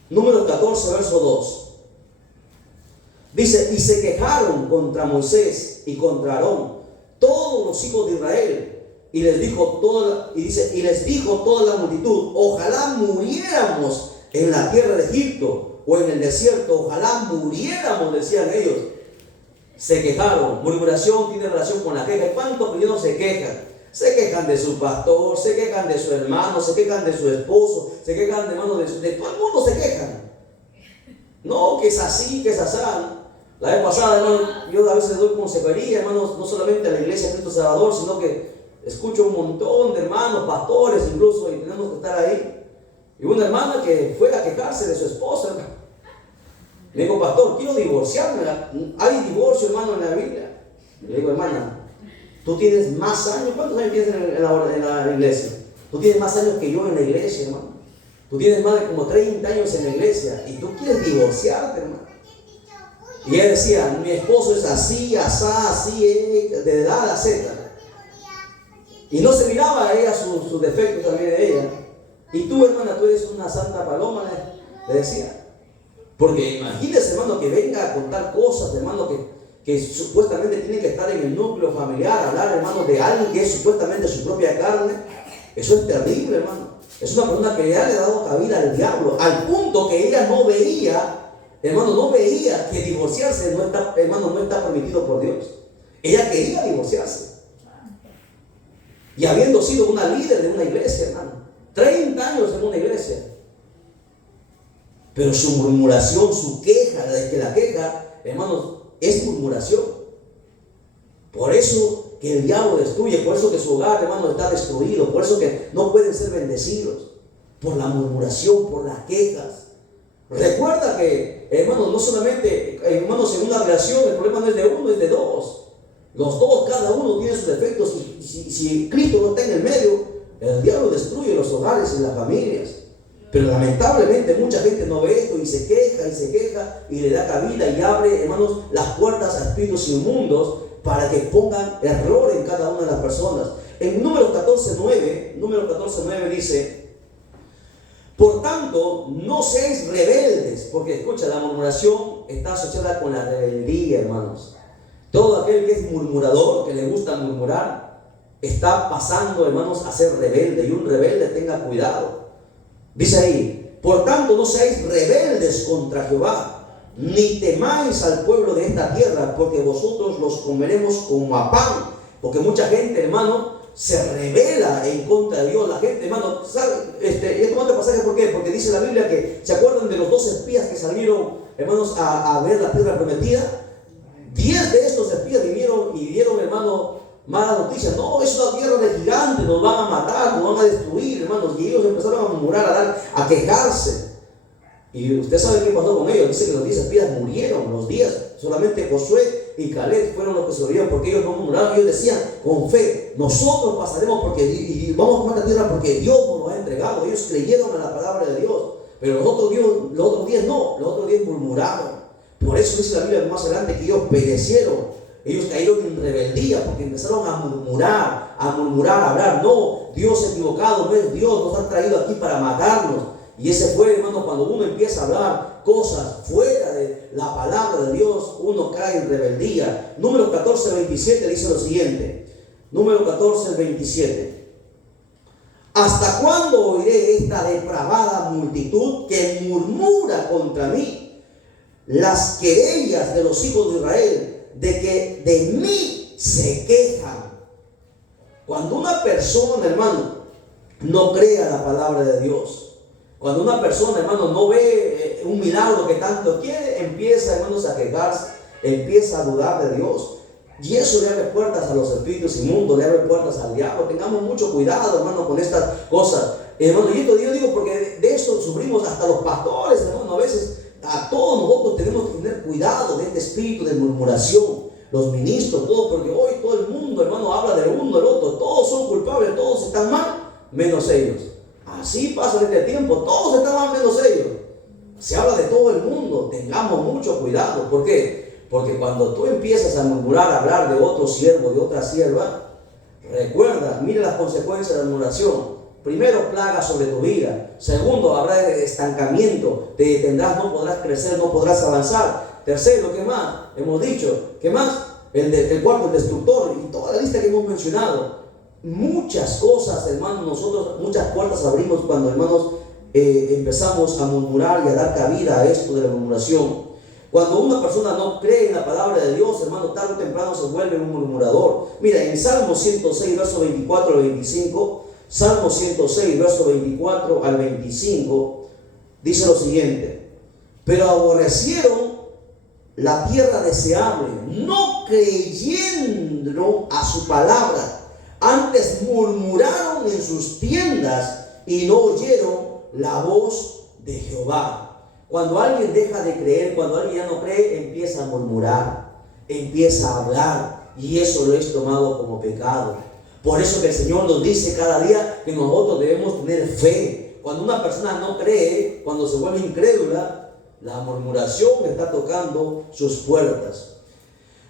Números 14, verso 2. Dice, y se quejaron contra Moisés y contra Aarón todos los hijos de Israel, y les dijo toda la multitud, ojalá muriéramos en la tierra de Egipto o en el desierto, ojalá muriéramos, decían ellos. Se quejaron. Murmuración tiene relación con la queja. ¿Cuántos cristianos se quejan? Se quejan de su pastor, se quejan de su hermano, se quejan de su esposo, se quejan de hermano, de todo el mundo se quejan. No, que es así, que es así. La vez pasada, hermano, yo a veces doy consejería, hermanos, no solamente a la iglesia de Cristo Salvador, sino que escucho un montón de hermanos, pastores incluso, y tenemos que estar ahí. Y una hermana que fue a quejarse de su esposa, hermano. Le digo, pastor, quiero divorciarme. ¿Hay divorcio, hermano, en la Biblia? Le digo, hermana, tú tienes más años. ¿Cuántos años tienes en la iglesia? Tú tienes más años que yo en la iglesia, hermano. Tú tienes más de como 30 años en la iglesia y tú quieres divorciarte, hermano. Y ella decía, mi esposo es así, así, de edad a Z. Y no se miraba a ella sus defectos también de ella. Y tú, hermana, tú eres una santa paloma, le decía. Porque imagínese, hermano, que venga a contar cosas, hermano, que supuestamente tiene que estar en el núcleo familiar, hablar, hermano, de alguien que es supuestamente su propia carne. Eso es terrible, hermano. Es una persona que ya le ha dado cabida al diablo, al punto que ella no veía, hermano, no veía que divorciarse no está, hermano, no está permitido por Dios. Ella quería divorciarse. Y habiendo sido una líder de una iglesia, hermano, 30 años en una iglesia. Pero su murmuración, su queja, de que la queja, hermanos, es murmuración. Por eso que el diablo destruye, por eso que su hogar, hermano, está destruido, por eso que no pueden ser bendecidos, por la murmuración, por las quejas. Recuerda que, hermanos, no solamente, hermanos, en una relación el problema no es de uno, es de dos. Los dos, cada uno tiene sus defectos, y si Cristo no está en el medio, el diablo destruye los hogares y las familias. Pero lamentablemente mucha gente no ve esto y se queja y le da cabida y abre, hermanos, las puertas a espíritus inmundos para que pongan error en cada una de las personas. En Números 14:9 dice: por tanto, no seáis rebeldes, porque escucha, la murmuración está asociada con la rebeldía, hermanos. Todo aquel que es murmurador, que le gusta murmurar, está pasando, hermanos, a ser rebelde, y un rebelde tenga cuidado. Dice ahí: por tanto, no seáis rebeldes contra Jehová, ni temáis al pueblo de esta tierra, porque vosotros los comeremos como a pan. Porque mucha gente, hermano, se revela en contra de Dios. La gente, hermano, ¿sabe? Este pasaje, ¿por qué? Porque dice la Biblia que, ¿se acuerdan de los 2 espías que salieron, hermanos, a ver la tierra prometida? 10 de estos espías vinieron y dieron, hermano, mala noticia. No, es una tierra de gigantes, nos van a matar, nos van a destruir, hermanos. Y ellos empezaron a murmurar, a quejarse. Y usted sabe qué pasó con ellos. Dice que los 10 espías murieron, los 10. Solamente Josué y Caleb fueron los que sobrevivieron, porque ellos no murmuraron. Ellos decían con fe: nosotros pasaremos y vamos a tomar la tierra porque Dios nos lo ha entregado. Ellos creyeron en la palabra de Dios. Pero los otros 10 no, los otros 10 murmuraron. Por eso dice la Biblia más adelante que ellos perecieron. Ellos cayeron en rebeldía porque empezaron a murmurar, a hablar. No, Dios es equivocado, no es Dios, nos ha traído aquí para matarnos. Y ese fue, hermano, cuando uno empieza a hablar cosas fuera de la palabra de Dios, uno cae en rebeldía. Números 14:27 dice lo siguiente. Número 14:27. ¿Hasta cuándo oiré esta depravada multitud que murmura contra mí? Las querellas de los hijos de Israel, de que de mí se quejan. Cuando una persona, hermano, no cree a la palabra de Dios, cuando una persona, hermano, no ve un milagro que tanto quiere, empieza, hermanos, a quejarse, empieza a dudar de Dios. Y eso le abre puertas a los espíritus inmundos, le abre puertas al diablo. Tengamos mucho cuidado, hermano, con estas cosas. Hermano, y esto yo digo porque de esto sufrimos hasta los pastores, hermano. A veces a todos nosotros tenemos que tener cuidado de este espíritu de murmuración. Los ministros, todos, porque hoy todo el mundo, hermano, habla del uno, del otro. Todos son culpables, todos están mal, menos ellos. Así pasa en este tiempo, todos están mal menos ellos. Se habla de todo el mundo. Tengamos mucho cuidado. ¿Por qué? Porque cuando tú empiezas a murmurar, a hablar de otro siervo, de otra sierva, recuerda, mira las consecuencias de la murmuración. Primero, plaga sobre tu vida. Segundo, habrá estancamiento, te detendrás, no podrás crecer, no podrás avanzar. Tercero, ¿qué más? Hemos dicho, ¿qué más? El cuarto, el destructor, y toda la lista que hemos mencionado. Muchas cosas, hermanos, nosotros muchas puertas abrimos cuando, hermanos, empezamos a murmurar y a dar cabida a esto de la murmuración. Cuando una persona no cree en la palabra de Dios, hermano, tarde o temprano se vuelve un murmurador. Mira, en Salmo 106, verso 24 al 25, Salmo 106, verso 24 al 25, dice lo siguiente: pero aborrecieron la tierra deseable, no creyendo a su palabra. Antes murmuraron en sus tiendas y no oyeron la voz de Jehová. Cuando alguien deja de creer, cuando alguien ya no cree, empieza a murmurar, empieza a hablar, y eso lo es tomado como pecado. Por eso que el Señor nos dice cada día que nosotros debemos tener fe. Cuando una persona no cree, cuando se vuelve incrédula, la murmuración está tocando sus puertas.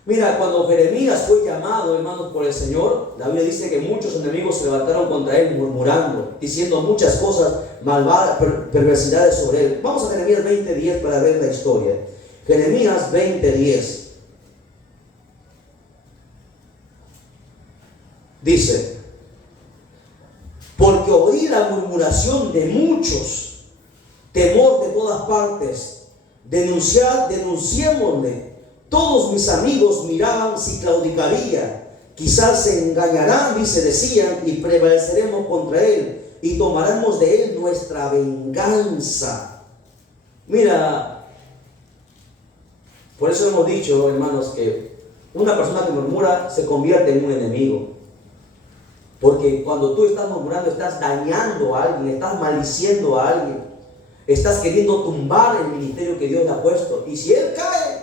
Mira, cuando Jeremías fue llamado, hermanos, por el Señor, la Biblia dice que muchos enemigos se levantaron contra él murmurando, diciendo muchas cosas malvadas, perversidades sobre él. Vamos a Jeremías 20:10 para ver la historia. Jeremías 20:10 dice: porque oí la murmuración murmuración de muchos, temor de todas partes. Denunciémosle. Todos mis amigos miraban si claudicaría. Quizás se engañarán, decían, y prevaleceremos contra él, y tomaremos de él nuestra venganza. Mira, por eso hemos dicho, hermanos, que una persona que murmura se convierte en un enemigo. Porque cuando tú estás murmurando, estás dañando a alguien, estás maldiciendo a alguien, estás queriendo tumbar el ministerio que Dios le ha puesto. Y si él cae,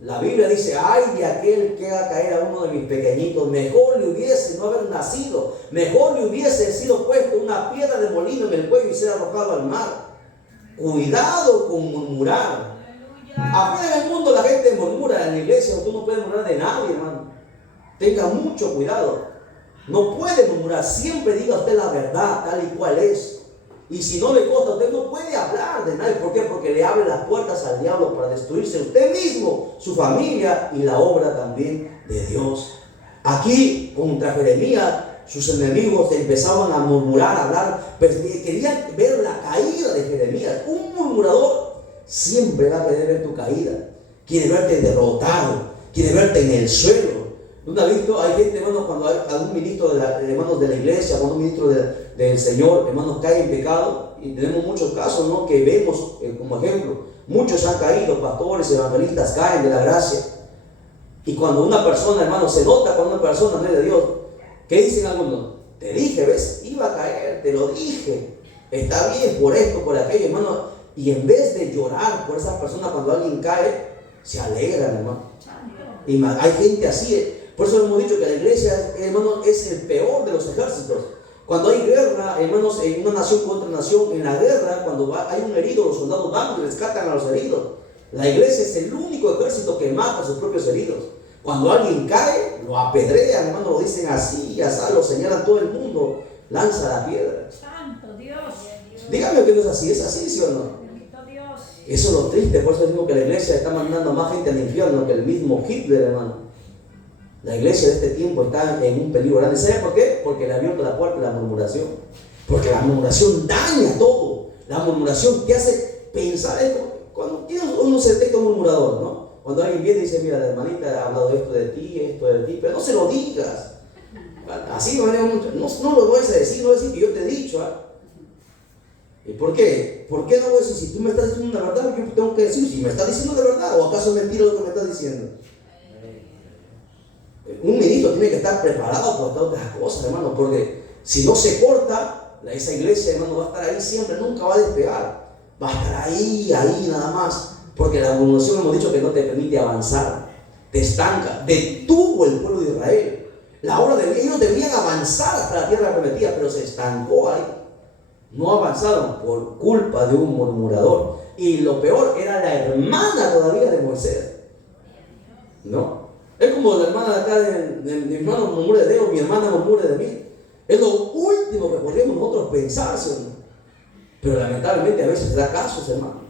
la Biblia dice: ay de aquel que haga caer a uno de mis pequeñitos, mejor le hubiese no haber nacido, mejor le hubiese sido puesto una piedra de molino en el cuello y ser arrojado al mar. Cuidado con murmurar. Afuera en el mundo la gente murmura, en la iglesia tú no puedes murmurar de nadie, hermano. Tenga mucho cuidado. No puede murmurar, siempre diga usted la verdad tal y cual es. Y si no le consta, usted no puede hablar de nadie. ¿Por qué? Porque le abre las puertas al diablo para destruirse usted mismo, su familia y la obra también de Dios. Aquí, contra Jeremías, sus enemigos empezaban a murmurar, a hablar, pero querían ver la caída de Jeremías. Un murmurador siempre va a querer ver tu caída, quiere verte derrotado, quiere verte en el suelo. ¿No has visto? Hay gente, hermanos, cuando hay algún ministro hermanos de la iglesia, cuando un ministro del Señor, hermanos, cae en pecado, y tenemos muchos casos, ¿no?, que vemos como ejemplo. Muchos han caído, pastores, evangelistas caen de la gracia. Y cuando una persona, hermanos, se nota cuando una persona no es de Dios, ¿qué dicen algunos? Te dije, ¿ves? Iba a caer, te lo dije. Está bien por esto, por aquello, hermano. Y en vez de llorar por esa persona cuando alguien cae, se alegran, hermano. Y hay gente así. Por eso hemos dicho que la iglesia, hermanos, es el peor de los ejércitos. Cuando hay guerra, hermanos, en una nación contra nación, en la guerra, cuando hay un herido, los soldados van y rescatan a los heridos. La iglesia es el único ejército que mata a sus propios heridos. Cuando alguien cae, lo apedrean, hermanos, lo dicen así, así, lo señalan todo el mundo, lanza la piedra. Santo Dios. Dígame que no es así, ¿sí o no? Eso es lo triste. Por eso digo que la iglesia está mandando más gente al infierno que el mismo Hitler, hermano. La iglesia de este tiempo está en un peligro grande. ¿Sabe por qué? Porque le ha abierto la puerta a la murmuración. Porque la murmuración daña todo. La murmuración te hace pensar esto. Cuando uno se detecta un murmurador, ¿no? Cuando alguien viene y dice: mira, la hermanita ha hablado esto de ti, pero no se lo digas. Así no lo vais a decir, no voy a decir que yo te he dicho. ¿Y por qué? ¿Por qué no voy a decir? Si tú me estás diciendo la verdad, yo tengo que decir si me estás diciendo la verdad o acaso es mentira lo que me estás diciendo. Un ministro tiene que estar preparado para otras cosas, hermano, porque si no se corta, esa iglesia, hermano, va a estar ahí siempre, nunca va a despegar. Va a estar ahí nada más. Porque la murmuración, hemos dicho, que no te permite avanzar, te estanca. Detuvo el pueblo de Israel. La obra de ellos debían avanzar hasta la tierra prometida, pero se estancó ahí. No avanzaron por culpa de un murmurador. Y lo peor, era la hermana todavía de Moisés, ¿no? Es como la hermana de acá de mi hermano murmure de él, o mi hermana murmure de mí. Es lo último que podríamos nosotros pensar, ¿no? Pero lamentablemente a veces se da casos, hermano.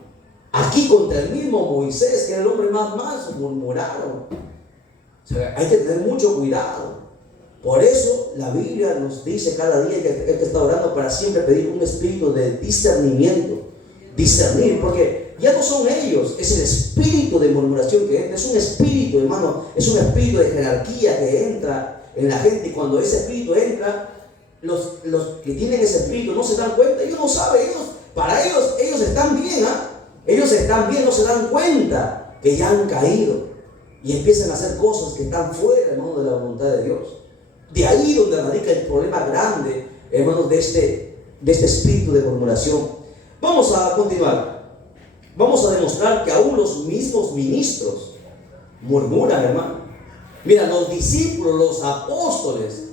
Aquí contra el mismo Moisés, que era el hombre más manso, murmuraron. O sea, hay que tener mucho cuidado. Por eso la Biblia nos dice cada día que hay que estar orando para siempre pedir un espíritu de discernimiento. Discernir, porque ya no son ellos, es el espíritu de murmuración que entra. Es un espíritu, hermano, es un espíritu de jerarquía que entra en la gente. Y cuando ese espíritu entra, los que tienen ese espíritu no se dan cuenta. Ellos no saben, para ellos están bien, ellos están bien, no se dan cuenta que ya han caído y empiezan a hacer cosas que están fuera, hermano, de la voluntad de Dios. De ahí donde radica el problema grande, hermanos, de este espíritu de murmuración. Vamos a continuar. Vamos a demostrar que aún los mismos ministros murmuran, hermano. Mira, los discípulos, los apóstoles,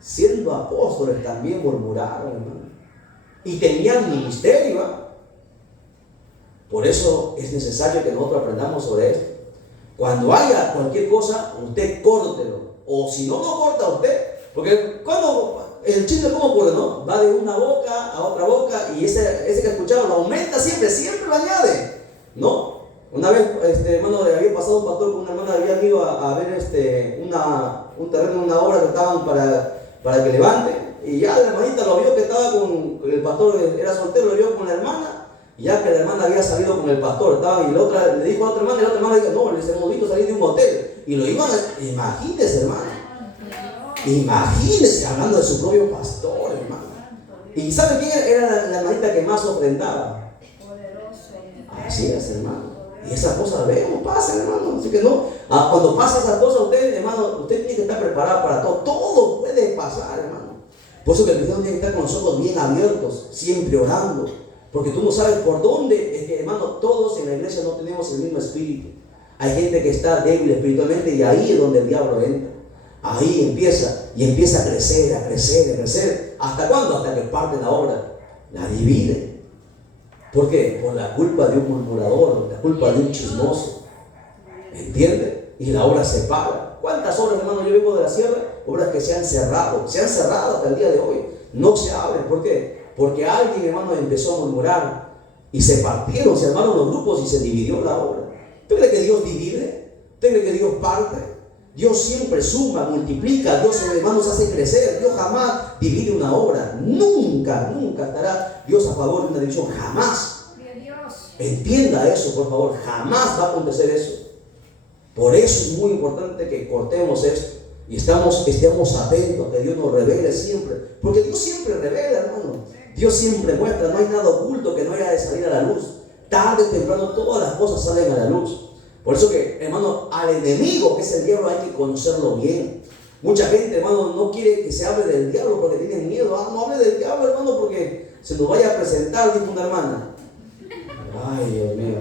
siendo apóstoles, también murmuraron, hermano. Y tenían ministerio, Por eso es necesario que nosotros aprendamos sobre esto. Cuando haya cualquier cosa, usted córtelo. O si no corta usted, porque el chisme cómo ocurre, ¿no? Va de una boca a otra boca y ese que ha escuchado lo aumenta siempre lo añade, ¿no? Una vez, hermano, había pasado un pastor con una hermana, habían ido a ver un terreno, una obra que estaban para que levante, Y ya la hermanita lo vio que estaba con el pastor, era soltero, lo vio con la hermana, y ya que la hermana había salido con el pastor, estaba, y la otra le dijo a la otra hermana, y la otra hermana dijo, no, les hemos visto salir de un hotel. Y lo iban a, imagínense, hermano. Imagínense hablando de su propio pastor, hermano. ¿Y sabe quién era la hermanita que más ofrendaba? Así es, hermano. Y esas cosas vemos, pasan, hermano. Así que no, cuando pasan esas cosas, usted, hermano, usted tiene que estar preparado para todo. Todo puede pasar, hermano. Por eso que el cristiano tiene que estar con los ojos bien abiertos, siempre orando. Porque tú no sabes por dónde. Es que, hermano, todos en la iglesia no tenemos el mismo espíritu. Hay gente que está débil espiritualmente y ahí es donde el diablo entra. Ahí empieza y empieza a crecer, a crecer, a crecer. ¿Hasta cuándo? Hasta que parte la obra, la divide. ¿Por qué? Por la culpa de un murmurador, la culpa de un chismoso. ¿Me entiende? Y la obra se para. ¿Cuántas obras, hermano? Yo vengo de la sierra, obras que se han cerrado hasta el día de hoy. No se abren. ¿Por qué? Porque alguien, hermano, empezó a murmurar y se partieron, se armaron los grupos y se dividió la obra. ¿Usted cree que Dios divide? ¿Usted cree que Dios parte? Dios siempre suma, multiplica. Dios, hermanos, hace crecer. Dios jamás divide una obra. Nunca, nunca estará Dios a favor de una división. Jamás. Entienda eso, por favor. Jamás va a acontecer eso. Por eso es muy importante que cortemos esto y estemos atentos a que Dios nos revele siempre. Porque Dios siempre revela, hermano. Dios siempre muestra. No hay nada oculto que no haya de salir a la luz. Tarde o temprano todas las cosas salen a la luz. Por eso que, hermano, al enemigo que es el diablo hay que conocerlo bien. Mucha gente, hermano, no quiere que se hable del diablo porque tienen miedo. No hable del diablo, hermano, porque se nos vaya a presentar, dijo una hermana. Ay, Dios mío.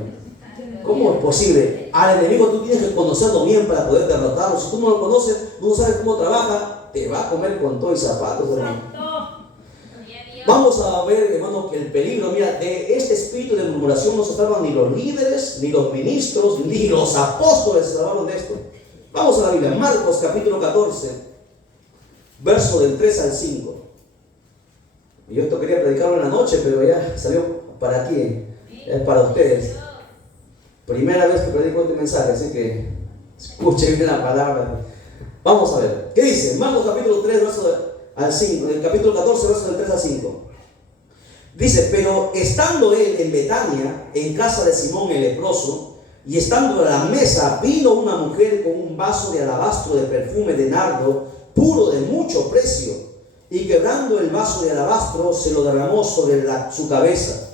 ¿Cómo es posible? Al enemigo tú tienes que conocerlo bien para poder derrotarlo. Si tú no lo conoces, tú no sabes cómo trabaja, te va a comer con todo y zapatos, hermano. Vamos a ver, hermano, que el peligro, mira, de este espíritu de murmuración no se salvan ni los líderes, ni los ministros, ni los apóstoles se salvaron de esto. Vamos a la Biblia, Marcos capítulo 14, verso del 3 al 5. Yo esto quería predicarlo en la noche, pero ya salió para aquí, es para ustedes. Primera vez que predico este mensaje, así que escuchen bien la palabra. Vamos a ver, ¿qué dice? Marcos capítulo 3, verso al 5, en el capítulo 14, verso del 3 al 5. Dice, pero estando él en Betania, en casa de Simón el leproso, y estando a la mesa, vino una mujer con un vaso de alabastro de perfume de nardo, puro de mucho precio, y quebrando el vaso de alabastro, se lo derramó sobre su cabeza.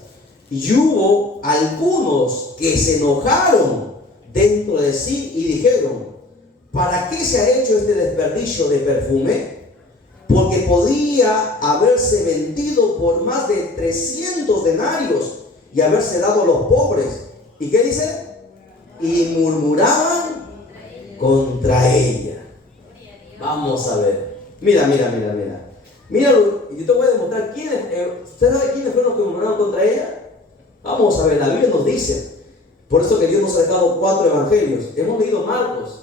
Y hubo algunos que se enojaron dentro de sí y dijeron, ¿para qué se ha hecho este desperdicio de perfume? Porque podía haberse vendido por más de 300 denarios y haberse dado a los pobres. ¿Y qué dice? Y murmuraban contra ella. Vamos a ver. Mira. Míralo, y yo te voy a demostrar quiénes. ¿Usted sabe quiénes fueron los que murmuraron contra ella? Vamos a ver, la Biblia nos dice. Por eso que Dios nos ha dejado 4 evangelios. Hemos leído Marcos.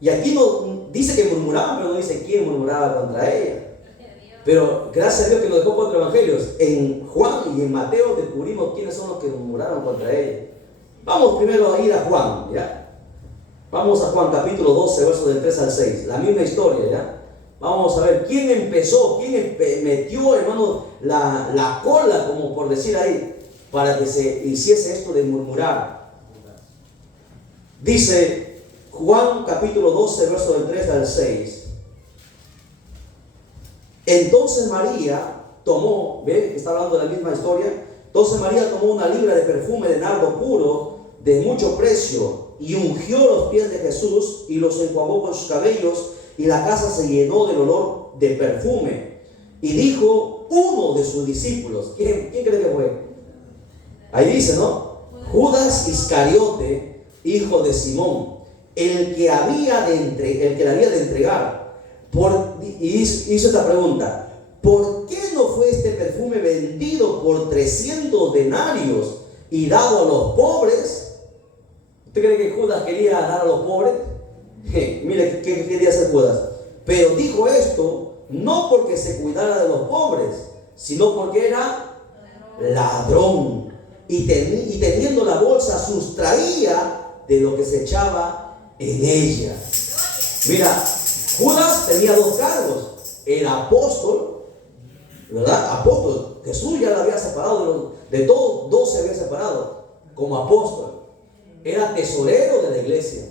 Y aquí no dice que murmuraban, pero no dice quién murmuraba contra ella. Pero gracias a Dios que nos dejó 4 evangelios. En Juan y en Mateo descubrimos quiénes son los que murmuraron contra ella. Vamos primero a ir a Juan, ¿ya? Vamos a Juan capítulo 12, versos del 3 al 6. La misma historia, ¿ya? Vamos a ver quién empezó, quién metió, hermano, la cola, como por decir ahí, para que se hiciese esto de murmurar. Dice Juan capítulo 12, verso del 3 al 6. Entonces María tomó, ¿ve? Está hablando de la misma historia. Entonces María tomó una libra de perfume de nardo puro, de mucho precio, y ungió los pies de Jesús y los enjuagó con sus cabellos, y la casa se llenó del olor de perfume. Y dijo uno de sus discípulos, ¿quién cree que fue? Ahí dice, ¿no? Judas Iscariote, hijo de Simón, el que la había de entregar. Y hizo esta pregunta: ¿por qué no fue este perfume vendido por 300 denarios y dado a los pobres? ¿Usted cree que Judas quería dar a los pobres? Mire qué quería hacer Judas. Pero dijo esto no porque se cuidara de los pobres, sino porque era ladrón. Y teniendo la bolsa sustraía de lo que se echaba en ella. Mira, Judas tenía 2 cargos: era apóstol ¿verdad? Apóstol. Jesús ya lo había separado de todos, 12 había separado como apóstol. Era tesorero de la iglesia.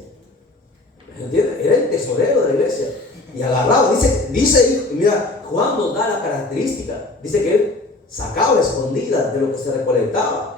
¿Entiendes? Era el tesorero de la iglesia. Y agarraba, dice, mira, Juan nos da la característica. Dice que él sacaba escondidas de lo que se recolectaba,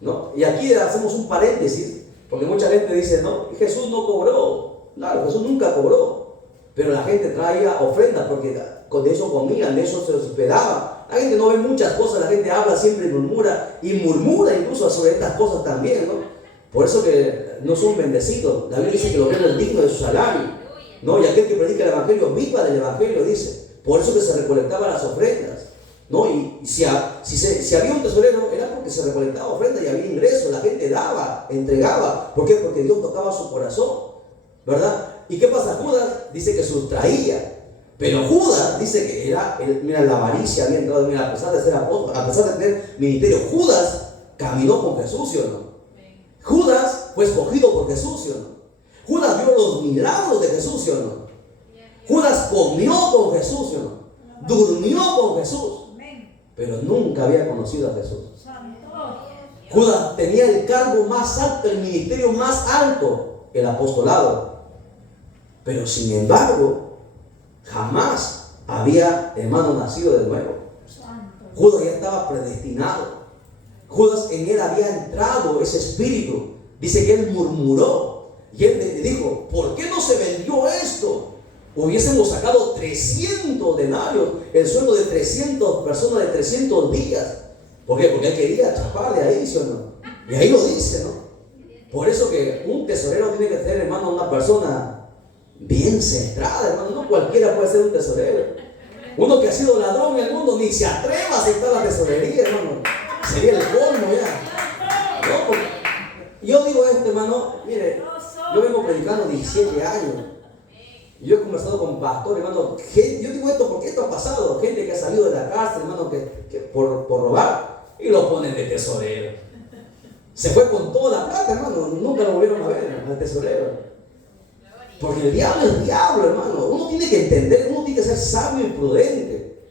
¿no? Y aquí hacemos un paréntesis, porque mucha gente dice, no, Jesús no cobró. Claro, Jesús nunca cobró, pero la gente traía ofrendas porque de eso comían, de eso se hospedaba. La gente no ve muchas cosas, la gente habla siempre y murmura incluso sobre estas cosas también, ¿no? Por eso que no son bendecidos. La Biblia dice que los obrero es digno de su salario, ¿no? Y aquel que predica el evangelio viva del evangelio, dice. Por eso que se recolectaban las ofrendas, ¿no? Y si había un tesorero, era porque se recolectaba ofrenda y había ingresos, la gente daba, entregaba. ¿Por qué? Porque Dios tocaba su corazón, ¿verdad? ¿Y qué pasa? Judas dice que sustraía, pero Judas dice que era, mira, la avaricia había entrado, mira, a pesar de ser apóstol, a pesar de tener ministerio, Judas caminó con Jesús, ¿sí o no? Judas fue escogido por Jesús, ¿sí o no? Judas vio los milagros de Jesús, ¿sí o no? Judas comió con Jesús, ¿sí o no? Durmió con Jesús, pero nunca había conocido a Jesús. Judas tenía el cargo más alto, el ministerio más alto, el apostolado, pero sin embargo jamás había, hermano, nacido de nuevo. Judas ya estaba predestinado. Judas, en él había entrado ese espíritu. Dice que él murmuró y él le dijo, ¿por qué no se vendió esto? Hubiésemos sacado 300 denarios, el sueldo de 300 personas de 300 días. ¿Por qué? Porque él quería chaparle ahí, ¿sí o no? Y ahí lo dice, ¿no? Por eso que un tesorero tiene que ser, hermano, una persona bien centrada, hermano. No cualquiera puede ser un tesorero. Uno que ha sido ladrón en el mundo ni se atreva a aceptar la tesorería, hermano. Sería el colmo ya. ¿No? Porque yo digo esto, hermano, mire, yo vengo predicando 17 años. Yo he conversado con pastores, hermano. Yo digo esto porque esto ha pasado. Gente que ha salido de la cárcel, hermano, que por robar, y lo ponen de tesorero. Se fue con toda la plata, hermano. Nunca lo volvieron a ver al tesorero. Porque el diablo es el diablo, hermano. Uno tiene que entender, uno tiene que ser sabio y prudente.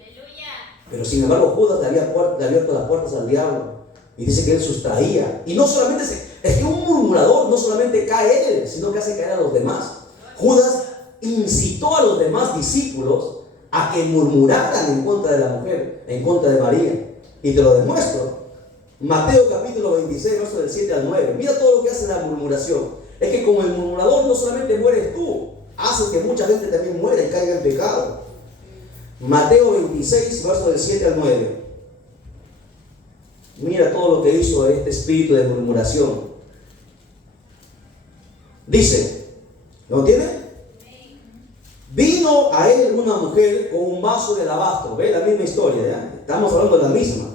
Pero sin embargo, Judas le había abierto las puertas al diablo. Y dice que él sustraía. Y no solamente es que un murmurador no solamente cae él, sino que hace caer a los demás. Judas incitó a los demás discípulos a que murmuraran en contra de la mujer, en contra de María. Y te lo demuestro. Mateo capítulo 26, versos del 7 al 9. Mira todo lo que hace la murmuración. Es que como el murmurador no solamente mueres tú, hace que mucha gente también muera y caiga en pecado. Mateo 26, versos del 7 al 9. Mira todo lo que hizo este espíritu de murmuración. Dice, ¿lo tiene? Vino a él una mujer con un vaso de alabastro. Ve la misma historia, ¿ya? Estamos hablando de la misma.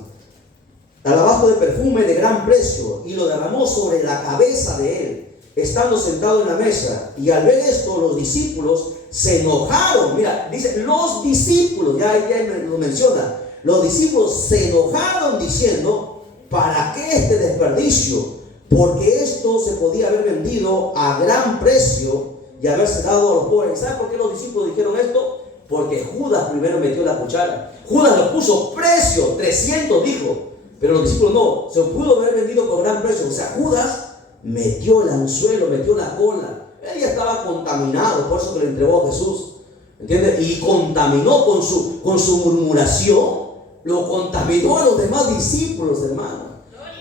Alabastro de perfume de gran precio, y lo derramó sobre la cabeza de él, estando sentado en la mesa. Y al ver esto, los discípulos se enojaron. Mira, dice los discípulos, ya lo menciona. Los discípulos se enojaron diciendo, ¿para qué este desperdicio? Porque esto se podía haber vendido a gran precio y haberse dado a los pobres. ¿Saben por qué los discípulos dijeron esto? Porque Judas primero metió la cuchara. Judas le puso precio, 300 dijo. Pero los discípulos no, se pudo haber vendido por gran precio. O sea, Judas metió el anzuelo, metió la cola. Él ya estaba contaminado, por eso que le entregó a Jesús. ¿Entiendes? Y contaminó con su murmuración, lo contaminó a los demás discípulos, hermano.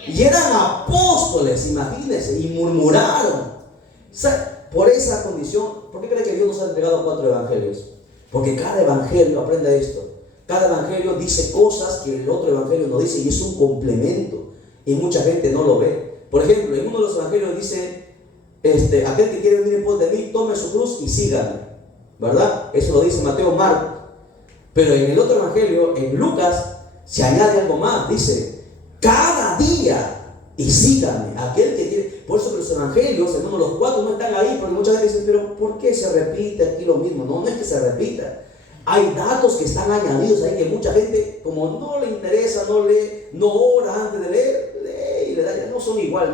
Y eran apóstoles, imagínense, y murmuraron. O sea, por esa condición, ¿por qué cree que Dios nos ha entregado 4 evangelios? Porque cada evangelio, aprenda esto, cada evangelio dice cosas que el otro evangelio no dice, y es un complemento, y mucha gente no lo ve. Por ejemplo, en uno de los evangelios dice, aquel que quiere venir en pos de mí, tome su cruz y sígame, ¿verdad? Eso lo dice Mateo, Marcos. Pero en el otro evangelio, en Lucas, se añade algo más, dice, cada día y sígame, aquel que quiere. Por eso que los evangelios, hermano, los 4 no están ahí, porque mucha gente dice, pero ¿por qué se repite aquí lo mismo? No es que se repita. Hay datos que están añadidos ahí que mucha gente, como no le interesa, no lee, no ora antes de leer, lee y le da, no son iguales.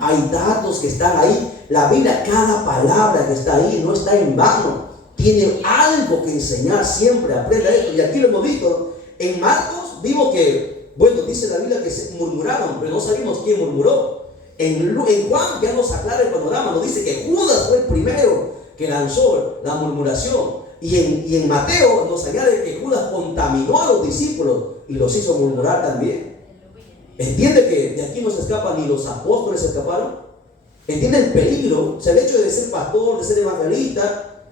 Hay datos que están ahí. La Biblia, cada palabra que está ahí no está en vano. Tiene algo que enseñar siempre, aprenda esto. Y aquí lo hemos visto, En Marcos vimos que, bueno, dice la Biblia que se murmuraron, pero no sabemos quién murmuró. En Juan ya nos aclara el panorama, nos dice que Judas fue el primero que lanzó la murmuración. Y en Mateo nos añade que Judas contaminó a los discípulos y los hizo murmurar también. ¿Entiende que de aquí no se escapan ni los apóstoles se escaparon? ¿Entiende el peligro? O sea, el hecho de ser pastor, de ser evangelista,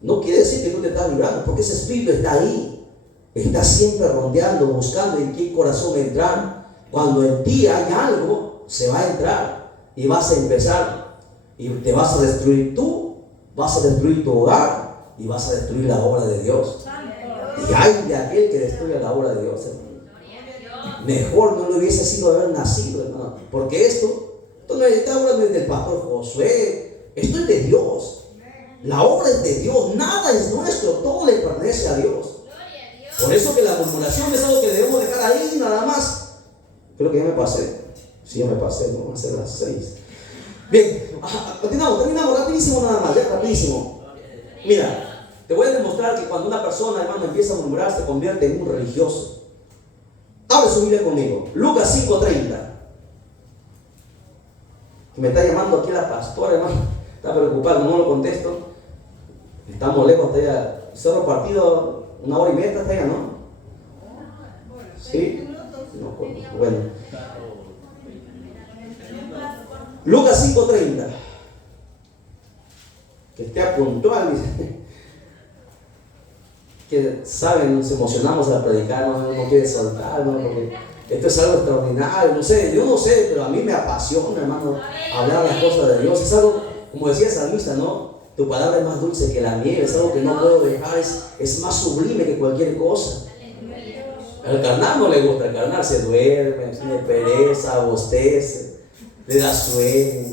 no quiere decir que tú te estás librando, porque ese espíritu está ahí. Está siempre rondeando, buscando en qué corazón entrar. Cuando en ti hay algo, se va a entrar y vas a empezar. Y te vas a destruir tú, vas a destruir tu hogar y vas a destruir la obra de Dios. Y hay de aquel que destruya la obra de Dios, hermano. Mejor no le hubiese sido haber nacido, hermano. Porque esto no es obra del pastor Josué, esto es de Dios. La obra es de Dios, nada es nuestro, todo le pertenece a Dios. Por eso que la murmuración es algo que debemos dejar ahí nada más. Creo que ya me pasé. Sí, ya me pasé, no van a ser las 6. Bien, terminamos rapidísimo nada más, ya rapidísimo. Mira, te voy a demostrar que cuando una persona, hermano, empieza a murmurar, se convierte en un religioso. Abre su Biblia conmigo, Lucas 5:30. Me está llamando aquí la pastora, hermano, está preocupado, no lo contesto. Estamos lejos hasta allá. Solo partido 1h30 hasta allá, ¿no? ¿Sí? No, bueno. Lucas 5:30. Que esté puntual, dice. Que saben, nos emocionamos al predicar, no quiere soltar, ¿no? Porque esto es algo extraordinario, no sé, yo no sé, pero a mí me apasiona, hermano, hablar las cosas de Dios. Es algo, como decía el salmista, ¿no? Tu palabra es más dulce que la miel, es algo que no puedo dejar, es más sublime que cualquier cosa. Al carnal no le gusta, el carnal se duerme, tiene pereza, bostece, le da sueño.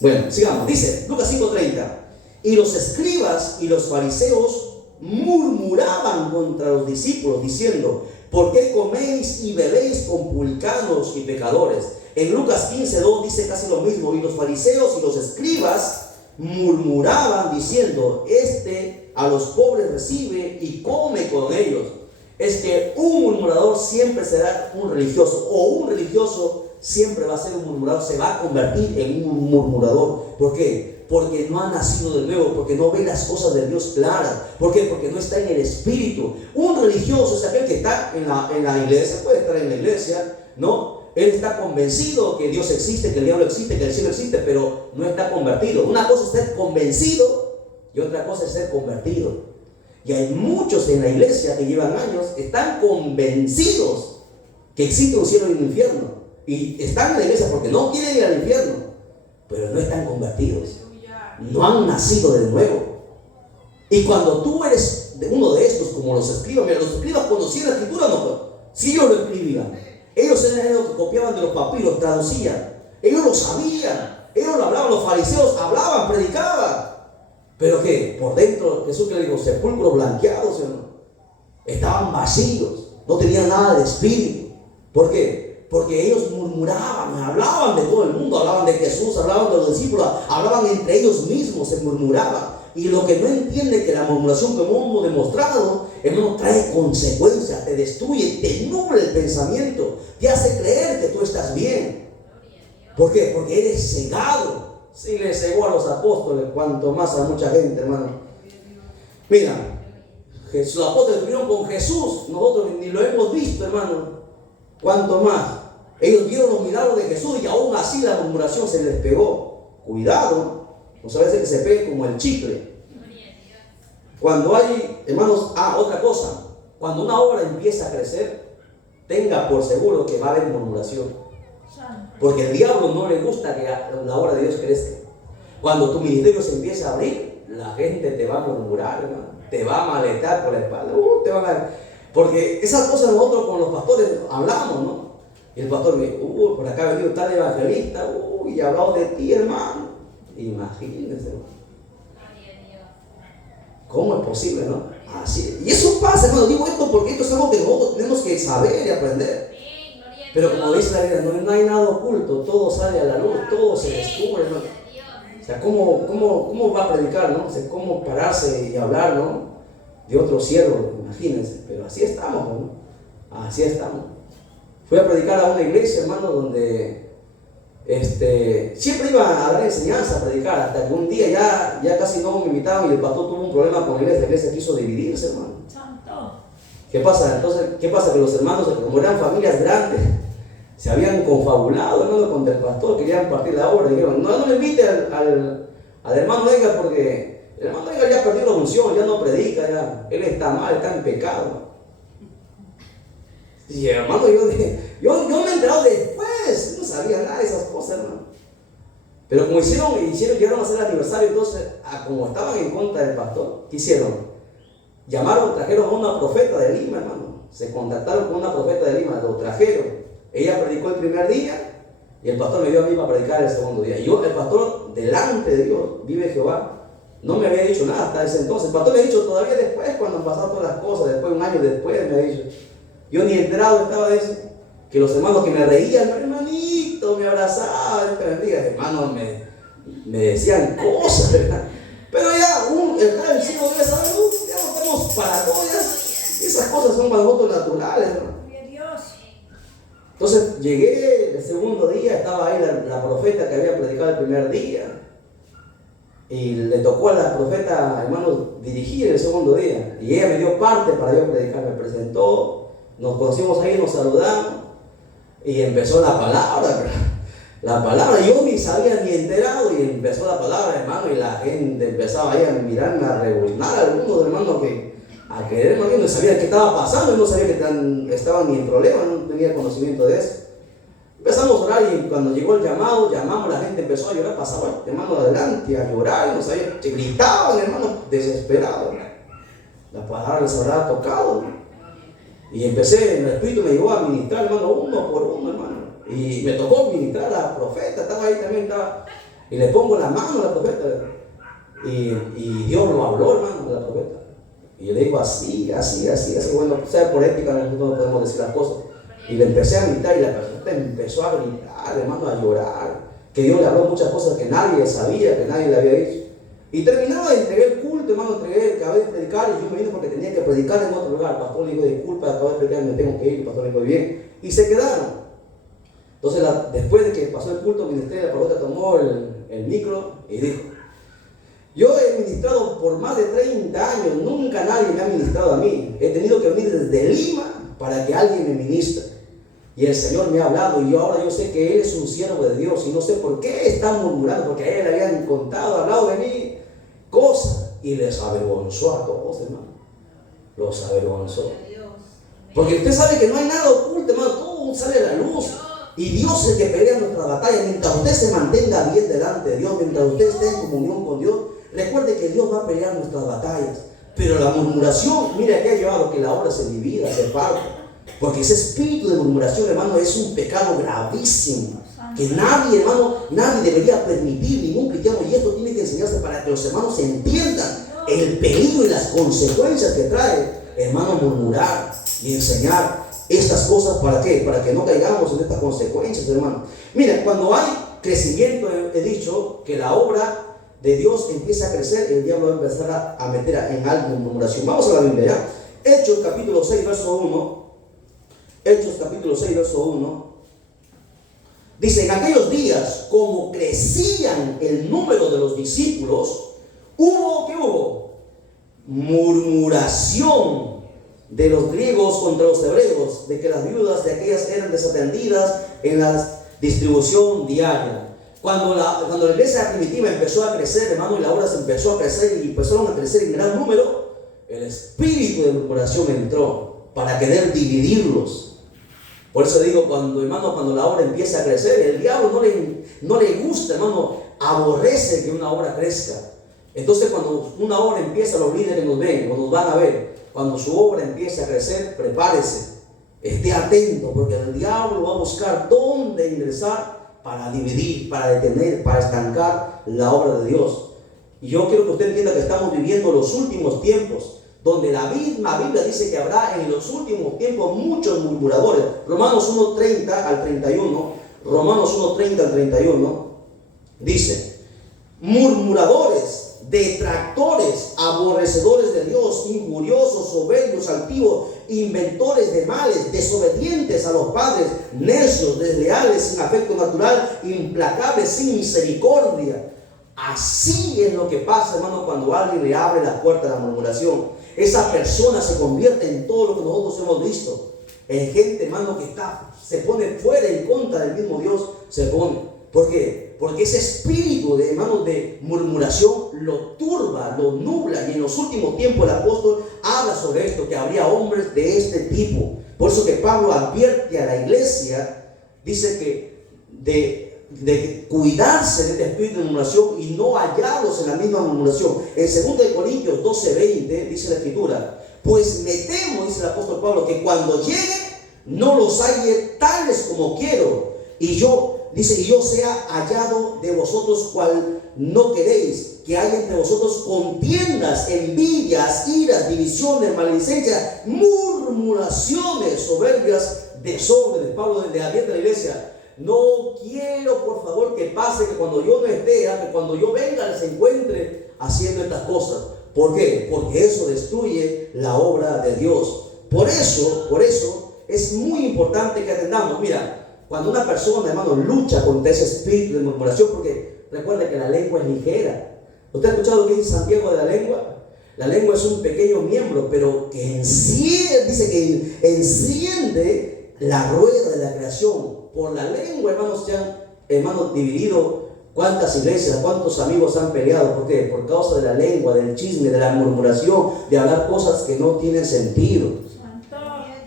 Bueno, sigamos, dice Lucas 5:30. Y los escribas y los fariseos murmuraban contra los discípulos, diciendo: ¿por qué coméis y bebéis con publicanos y pecadores? En Lucas 15:2 dice casi lo mismo. Y los fariseos y los escribas murmuraban diciendo: este a los pobres recibe y come con ellos. Es que un murmurador siempre será un religioso, o un religioso siempre va a ser un murmurador, se va a convertir en un murmurador. ¿Por qué? Porque no ha nacido de nuevo, porque no ve las cosas de Dios claras. ¿Por qué? Porque no está en el Espíritu. Un religioso es aquel que está en la iglesia, puede estar en la iglesia, ¿no? Él está convencido que Dios existe, que el diablo existe, que el cielo existe, pero no está convertido. Una cosa es ser convencido y otra cosa es ser convertido. Y hay muchos en la iglesia que llevan años, están convencidos que existe un cielo y un infierno. Y están en la iglesia porque no quieren ir al infierno, pero no están convertidos. No han nacido de nuevo. Y cuando tú eres de uno de estos, como los escribas, mira, los escribas conocían la escritura, no, si ellos lo escribían, ellos eran los que copiaban de los papiros, traducían, ellos lo sabían, ellos lo hablaban, los fariseos hablaban, predicaban. Pero que por dentro, Jesús que le dijo, sepulcros blanqueados, ¿no? Estaban vacíos, no tenían nada de espíritu. ¿Por qué? Porque ellos murmuraban, hablaban de todo el mundo, hablaban de Jesús, hablaban de los discípulos, hablaban entre ellos mismos, se murmuraban. Y lo que no entiende que la murmuración, como hemos demostrado, hermano, trae consecuencias, te destruye, te nubla el pensamiento, te hace creer que tú estás bien. ¿Por qué? Porque eres cegado. Si le cegó a los apóstoles, cuanto más a mucha gente, hermano. Mira, los apóstoles estuvieron con Jesús, nosotros ni lo hemos visto, hermano. Cuanto más. Ellos vieron los milagros de Jesús y aún así la murmuración se les pegó. Cuidado, no se veces que se pegue como el chicle. Cuando hay, hermanos, otra cosa, cuando una obra empieza a crecer, tenga por seguro que va a haber murmuración. Porque el diablo no le gusta que la obra de Dios crezca. Cuando tu ministerio se empieza a abrir, la gente te va a murmurar, hermano, te va a malestar por la espalda, porque esas cosas nosotros con los pastores hablamos, ¿no? Y el pastor me dijo, por acá ha venido tal evangelista, y ha hablado de ti, hermano. Imagínense, ¿cómo es posible, no? Así. Y eso pasa, hermano. Digo esto porque esto es algo que nosotros tenemos que saber y aprender. Pero como dice la Biblia, no hay nada oculto, todo sale a la luz, todo se descubre, ¿no? O sea, ¿cómo va a predicar, no? O sea, ¿cómo pararse y hablar, no? de otro siervo, imagínense, pero así estamos, ¿no? Así estamos. Fui a predicar a una iglesia, hermano, donde siempre iba a dar enseñanza, a predicar, hasta que un día ya casi no me invitaban y el pastor tuvo un problema con la iglesia quiso dividirse, hermano. Santo. ¿Qué pasa? Entonces, ¿qué pasa? Que los hermanos, como eran familias grandes, se habían confabulado, hermano, contra el pastor, querían partir la obra, dijeron, no le invite al hermano Edgar porque el hermano Edgar ya perdió la unción, ya no predica, ya, él está mal, está en pecado. Y hermano, yo me he enterado después, no sabía nada de esas cosas, hermano. Pero como llegaron a hacer el aniversario, entonces, como estaban en contra del pastor, ¿qué hicieron? Trajeron a una profeta de Lima, hermano. Se contactaron con una profeta de Lima, lo trajeron. Ella predicó el primer día y el pastor me dio a mí para predicar el segundo día. Y yo, el pastor, delante de Dios, vive Jehová, no me había dicho nada hasta ese entonces. El pastor me ha dicho todavía después, cuando han pasado todas las cosas, después, un año después, me ha dicho. Yo ni enterado estaba de eso. Que los hermanos que me reían, hermanito, me abrazaban, hermanos me decían cosas, ¿verdad? Pero ya, el cielo debe saber, ya no estamos para todas. Esas cosas son para nosotros naturales, ¿no? Entonces llegué el segundo día, estaba ahí la profeta que había predicado el primer día. Y le tocó a la profeta, hermano, dirigir el segundo día. Y ella me dio parte para yo predicar, me presentó, nos conocimos ahí, nos saludamos. Y empezó la palabra, ¿verdad? La palabra, yo ni sabía ni enterado y empezó la palabra, hermano, y la gente empezaba ahí a mirarme, a rebuznar a algunos hermanos a querer, hermano, no sabía qué estaba pasando, no sabía que estaban ni en problema, no tenía conocimiento de eso. Empezamos a orar y cuando llegó el llamamos, la gente empezó a llorar, pasaba el hermano adelante a llorar, no sabía, se gritaban, hermano, desesperados. La palabra les habrá tocado, ¿no? Y empecé, en el Espíritu me llevó a ministrar, hermano, uno por uno, hermano. Y me tocó ministrar a la profeta, estaba ahí también, y le pongo la mano a la profeta. Y Dios lo habló, hermano, de la profeta. Y yo le digo así, bueno, por ética nosotros no podemos decir las cosas. Y le empecé a gritar y la profeta empezó a gritar, hermano, a llorar. Que Dios le habló muchas cosas que nadie sabía, que nadie le había dicho. Y terminaba de entregar el culto, hermano, acabé de predicar y yo me vine porque tenía que predicar en otro lugar. El pastor le dijo, disculpa, acabo de predicar, me tengo que ir. El pastor le dijo, bien. Y se quedaron. Entonces, después de que pasó el culto ministerial, la profeta tomó el micro y dijo, yo he ministrado por más de 30 años, nunca nadie me ha ministrado a mí. He tenido que venir desde Lima para que alguien me ministre. Y el Señor me ha hablado y ahora yo sé que Él es un siervo de Dios y no sé por qué está murmurando, porque a Él le habían contado, hablado de mí cosas y les avergonzó a todos, hermano. Los avergonzó. Porque usted sabe que no hay nada oculto, hermano, todo sale a la luz. Y Dios es el que pelea nuestra batalla. Mientras usted se mantenga bien delante de Dios, mientras usted esté en comunión con Dios, recuerde que Dios va a pelear nuestras batallas. Pero la murmuración, mira que ha llevado que la obra se divida, se parte. Porque ese espíritu de murmuración, hermano, es un pecado gravísimo. Que nadie, hermano, nadie debería permitir, ningún cristiano. Y esto tiene que enseñarse para que los hermanos entiendan el peligro y las consecuencias que trae, hermano, murmurar y enseñar estas cosas. ¿Para qué? Para que no caigamos en estas consecuencias, hermano. Mira, cuando hay crecimiento, he dicho que la obra de Dios empieza a crecer, el diablo va a empezar a meter en algo en murmuración. Vamos a la Biblia, ¿ya? Hechos capítulo 6, verso 1. Hechos capítulo 6, verso 1. Dice, en aquellos días, como crecían el número de los discípulos, ¿qué hubo? Murmuración de los griegos contra los hebreos, de que las viudas de aquellas eran desatendidas en la distribución diaria. Cuando la iglesia primitiva empezó a crecer, hermano, y la obra se empezó a crecer y empezaron a crecer en gran número, el espíritu de murmuración entró para querer dividirlos. Por eso digo, cuando la obra empieza a crecer, el diablo no le gusta, hermano, aborrece que una obra crezca. Entonces, cuando una obra empieza, los líderes nos ven, o nos van a ver. Cuando su obra empiece a crecer, prepárese, esté atento, porque el diablo va a buscar dónde ingresar para dividir, para detener, para estancar la obra de Dios. Y yo quiero que usted entienda que estamos viviendo los últimos tiempos, donde la misma Biblia dice que habrá en los últimos tiempos muchos murmuradores. Romanos 1:30 al 31, Romanos 1:30 al 31, dice, murmuradores, detractores, aborrecedores de Dios, injuriosos, soberbios, altivos, inventores de males, desobedientes a los padres, necios, desleales, sin afecto natural, implacables, sin misericordia. Así es lo que pasa, hermano, cuando alguien le abre la puerta a la murmuración. Esa persona se convierte en todo lo que nosotros hemos visto, en gente, hermano, que se pone fuera, en contra del mismo Dios, se pone. ¿Por qué? Porque ese espíritu de, hermanos, de murmuración lo turba, lo nubla. Y en los últimos tiempos el apóstol habla sobre esto, que habría hombres de este tipo. Por eso que Pablo advierte a la iglesia, dice que de cuidarse de este espíritu de murmuración y no hallarlos en la misma murmuración. En 2 Corintios 12:20 dice la escritura: pues me temo, dice el apóstol Pablo, que cuando llegue no los halle tales como quiero, y yo sea hallado de vosotros cual no queréis, que haya entre vosotros contiendas, envidias, iras, divisiones, maledicencias, murmuraciones, soberbias, desórdenes. Pablo le advierte a la iglesia: no quiero, por favor, que pase que cuando yo no esté, que cuando yo venga les encuentre haciendo estas cosas. ¿Por qué? Porque eso destruye la obra de Dios. Por eso es muy importante que atendamos. Mira, cuando una persona, hermano, lucha contra ese espíritu de murmuración, porque recuerda que la lengua es ligera. ¿Usted ha escuchado lo que dice Santiago de la lengua? La lengua es un pequeño miembro, pero que dice que enciende la rueda de la creación. Por la lengua, hermanos, se han, hermanos, dividido cuántas iglesias, cuántos amigos han peleado. ¿Por qué? Por causa de la lengua, del chisme, de la murmuración, de hablar cosas que no tienen sentido.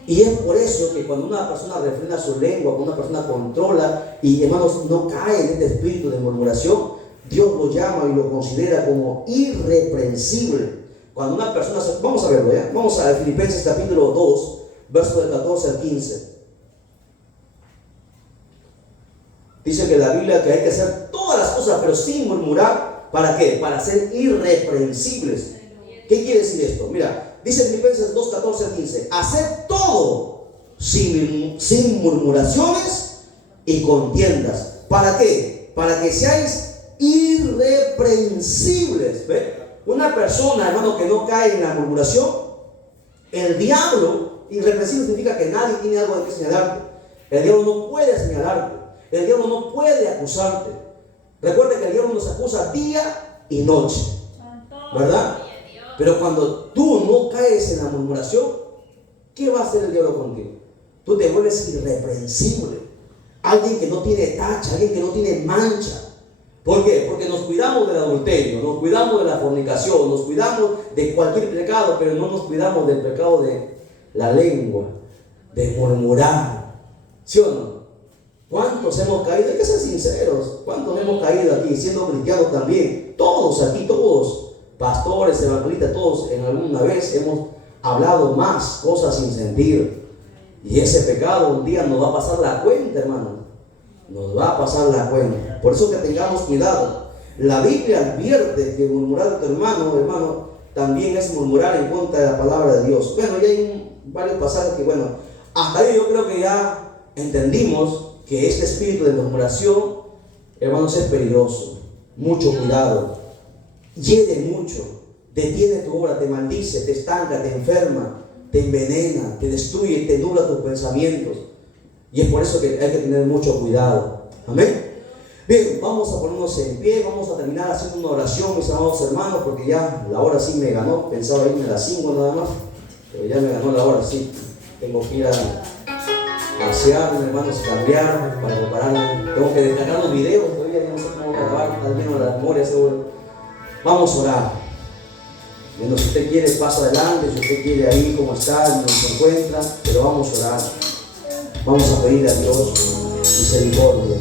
Y es por eso que cuando una persona refrena su lengua, cuando una persona controla y, hermanos, no cae en este espíritu de murmuración, Dios lo llama y lo considera como irreprensible. Cuando una persona vamos a verlo, ¿ya? Vamos a Filipenses capítulo 2, versos del 14 al 15. Dice que la Biblia que hay que hacer todas las cosas, pero sin murmurar. ¿Para qué? Para ser irreprensibles. ¿Qué quiere decir esto? Mira, dice Filipenses 2, 14 al 15: haced todo sin murmuraciones y contiendas. ¿Para qué? Para que seáis irreprensibles. ¿Ve? Una persona, hermano, que no cae en la murmuración, el diablo, irreprensible significa que nadie tiene algo de que señalarte. El diablo no puede señalarte. El diablo no puede acusarte. Recuerda que el diablo nos acusa día y noche, ¿verdad? Pero cuando tú no caes en la murmuración, ¿qué va a hacer el diablo contigo? Tú te vuelves irreprensible. Alguien que no tiene tacha, alguien que no tiene mancha. ¿Por qué? Porque nos cuidamos del adulterio, nos cuidamos de la fornicación, nos cuidamos de cualquier pecado, pero no nos cuidamos del pecado de la lengua, de murmurar. ¿Sí o no? ¿Cuántos hemos caído? Hay que ser sinceros. ¿Cuántos hemos caído aquí, siendo cristianos también? Todos aquí, todos, pastores, evangelistas, todos en alguna vez hemos hablado más cosas sin sentido. Y ese pecado un día nos va a pasar la cuenta, hermano. Nos va a pasar la cuenta. Por eso que tengamos cuidado. La Biblia advierte que murmurar de tu hermano, también es murmurar en contra de la palabra de Dios. Bueno, ya hay varios pasajes que, bueno, hasta ahí yo creo que ya entendimos que este espíritu de murmuración, hermanos, es peligroso. Mucho cuidado. Hiere mucho. Detiene tu obra, te maldice, te estanca, te enferma, te envenena, te destruye, te nubla tus pensamientos. Y es por eso que hay que tener mucho cuidado. Amén. Bien, vamos a ponernos en pie. Vamos a terminar haciendo una oración, mis amados hermanos, porque ya la hora sí me ganó. Pensaba irme a las 5 nada más, pero ya me ganó la hora, sí. Tengo que ir a pasearme, hermanos, cambiar para prepararme. Tengo que descargar los videos todavía, no sé cómo grabar, está lleno de la memoria seguro. Vamos a orar. Bueno, si usted quiere, pasa adelante. Si usted quiere, ahí como está, donde se encuentra, pero vamos a orar. Vamos a pedir a Dios misericordia.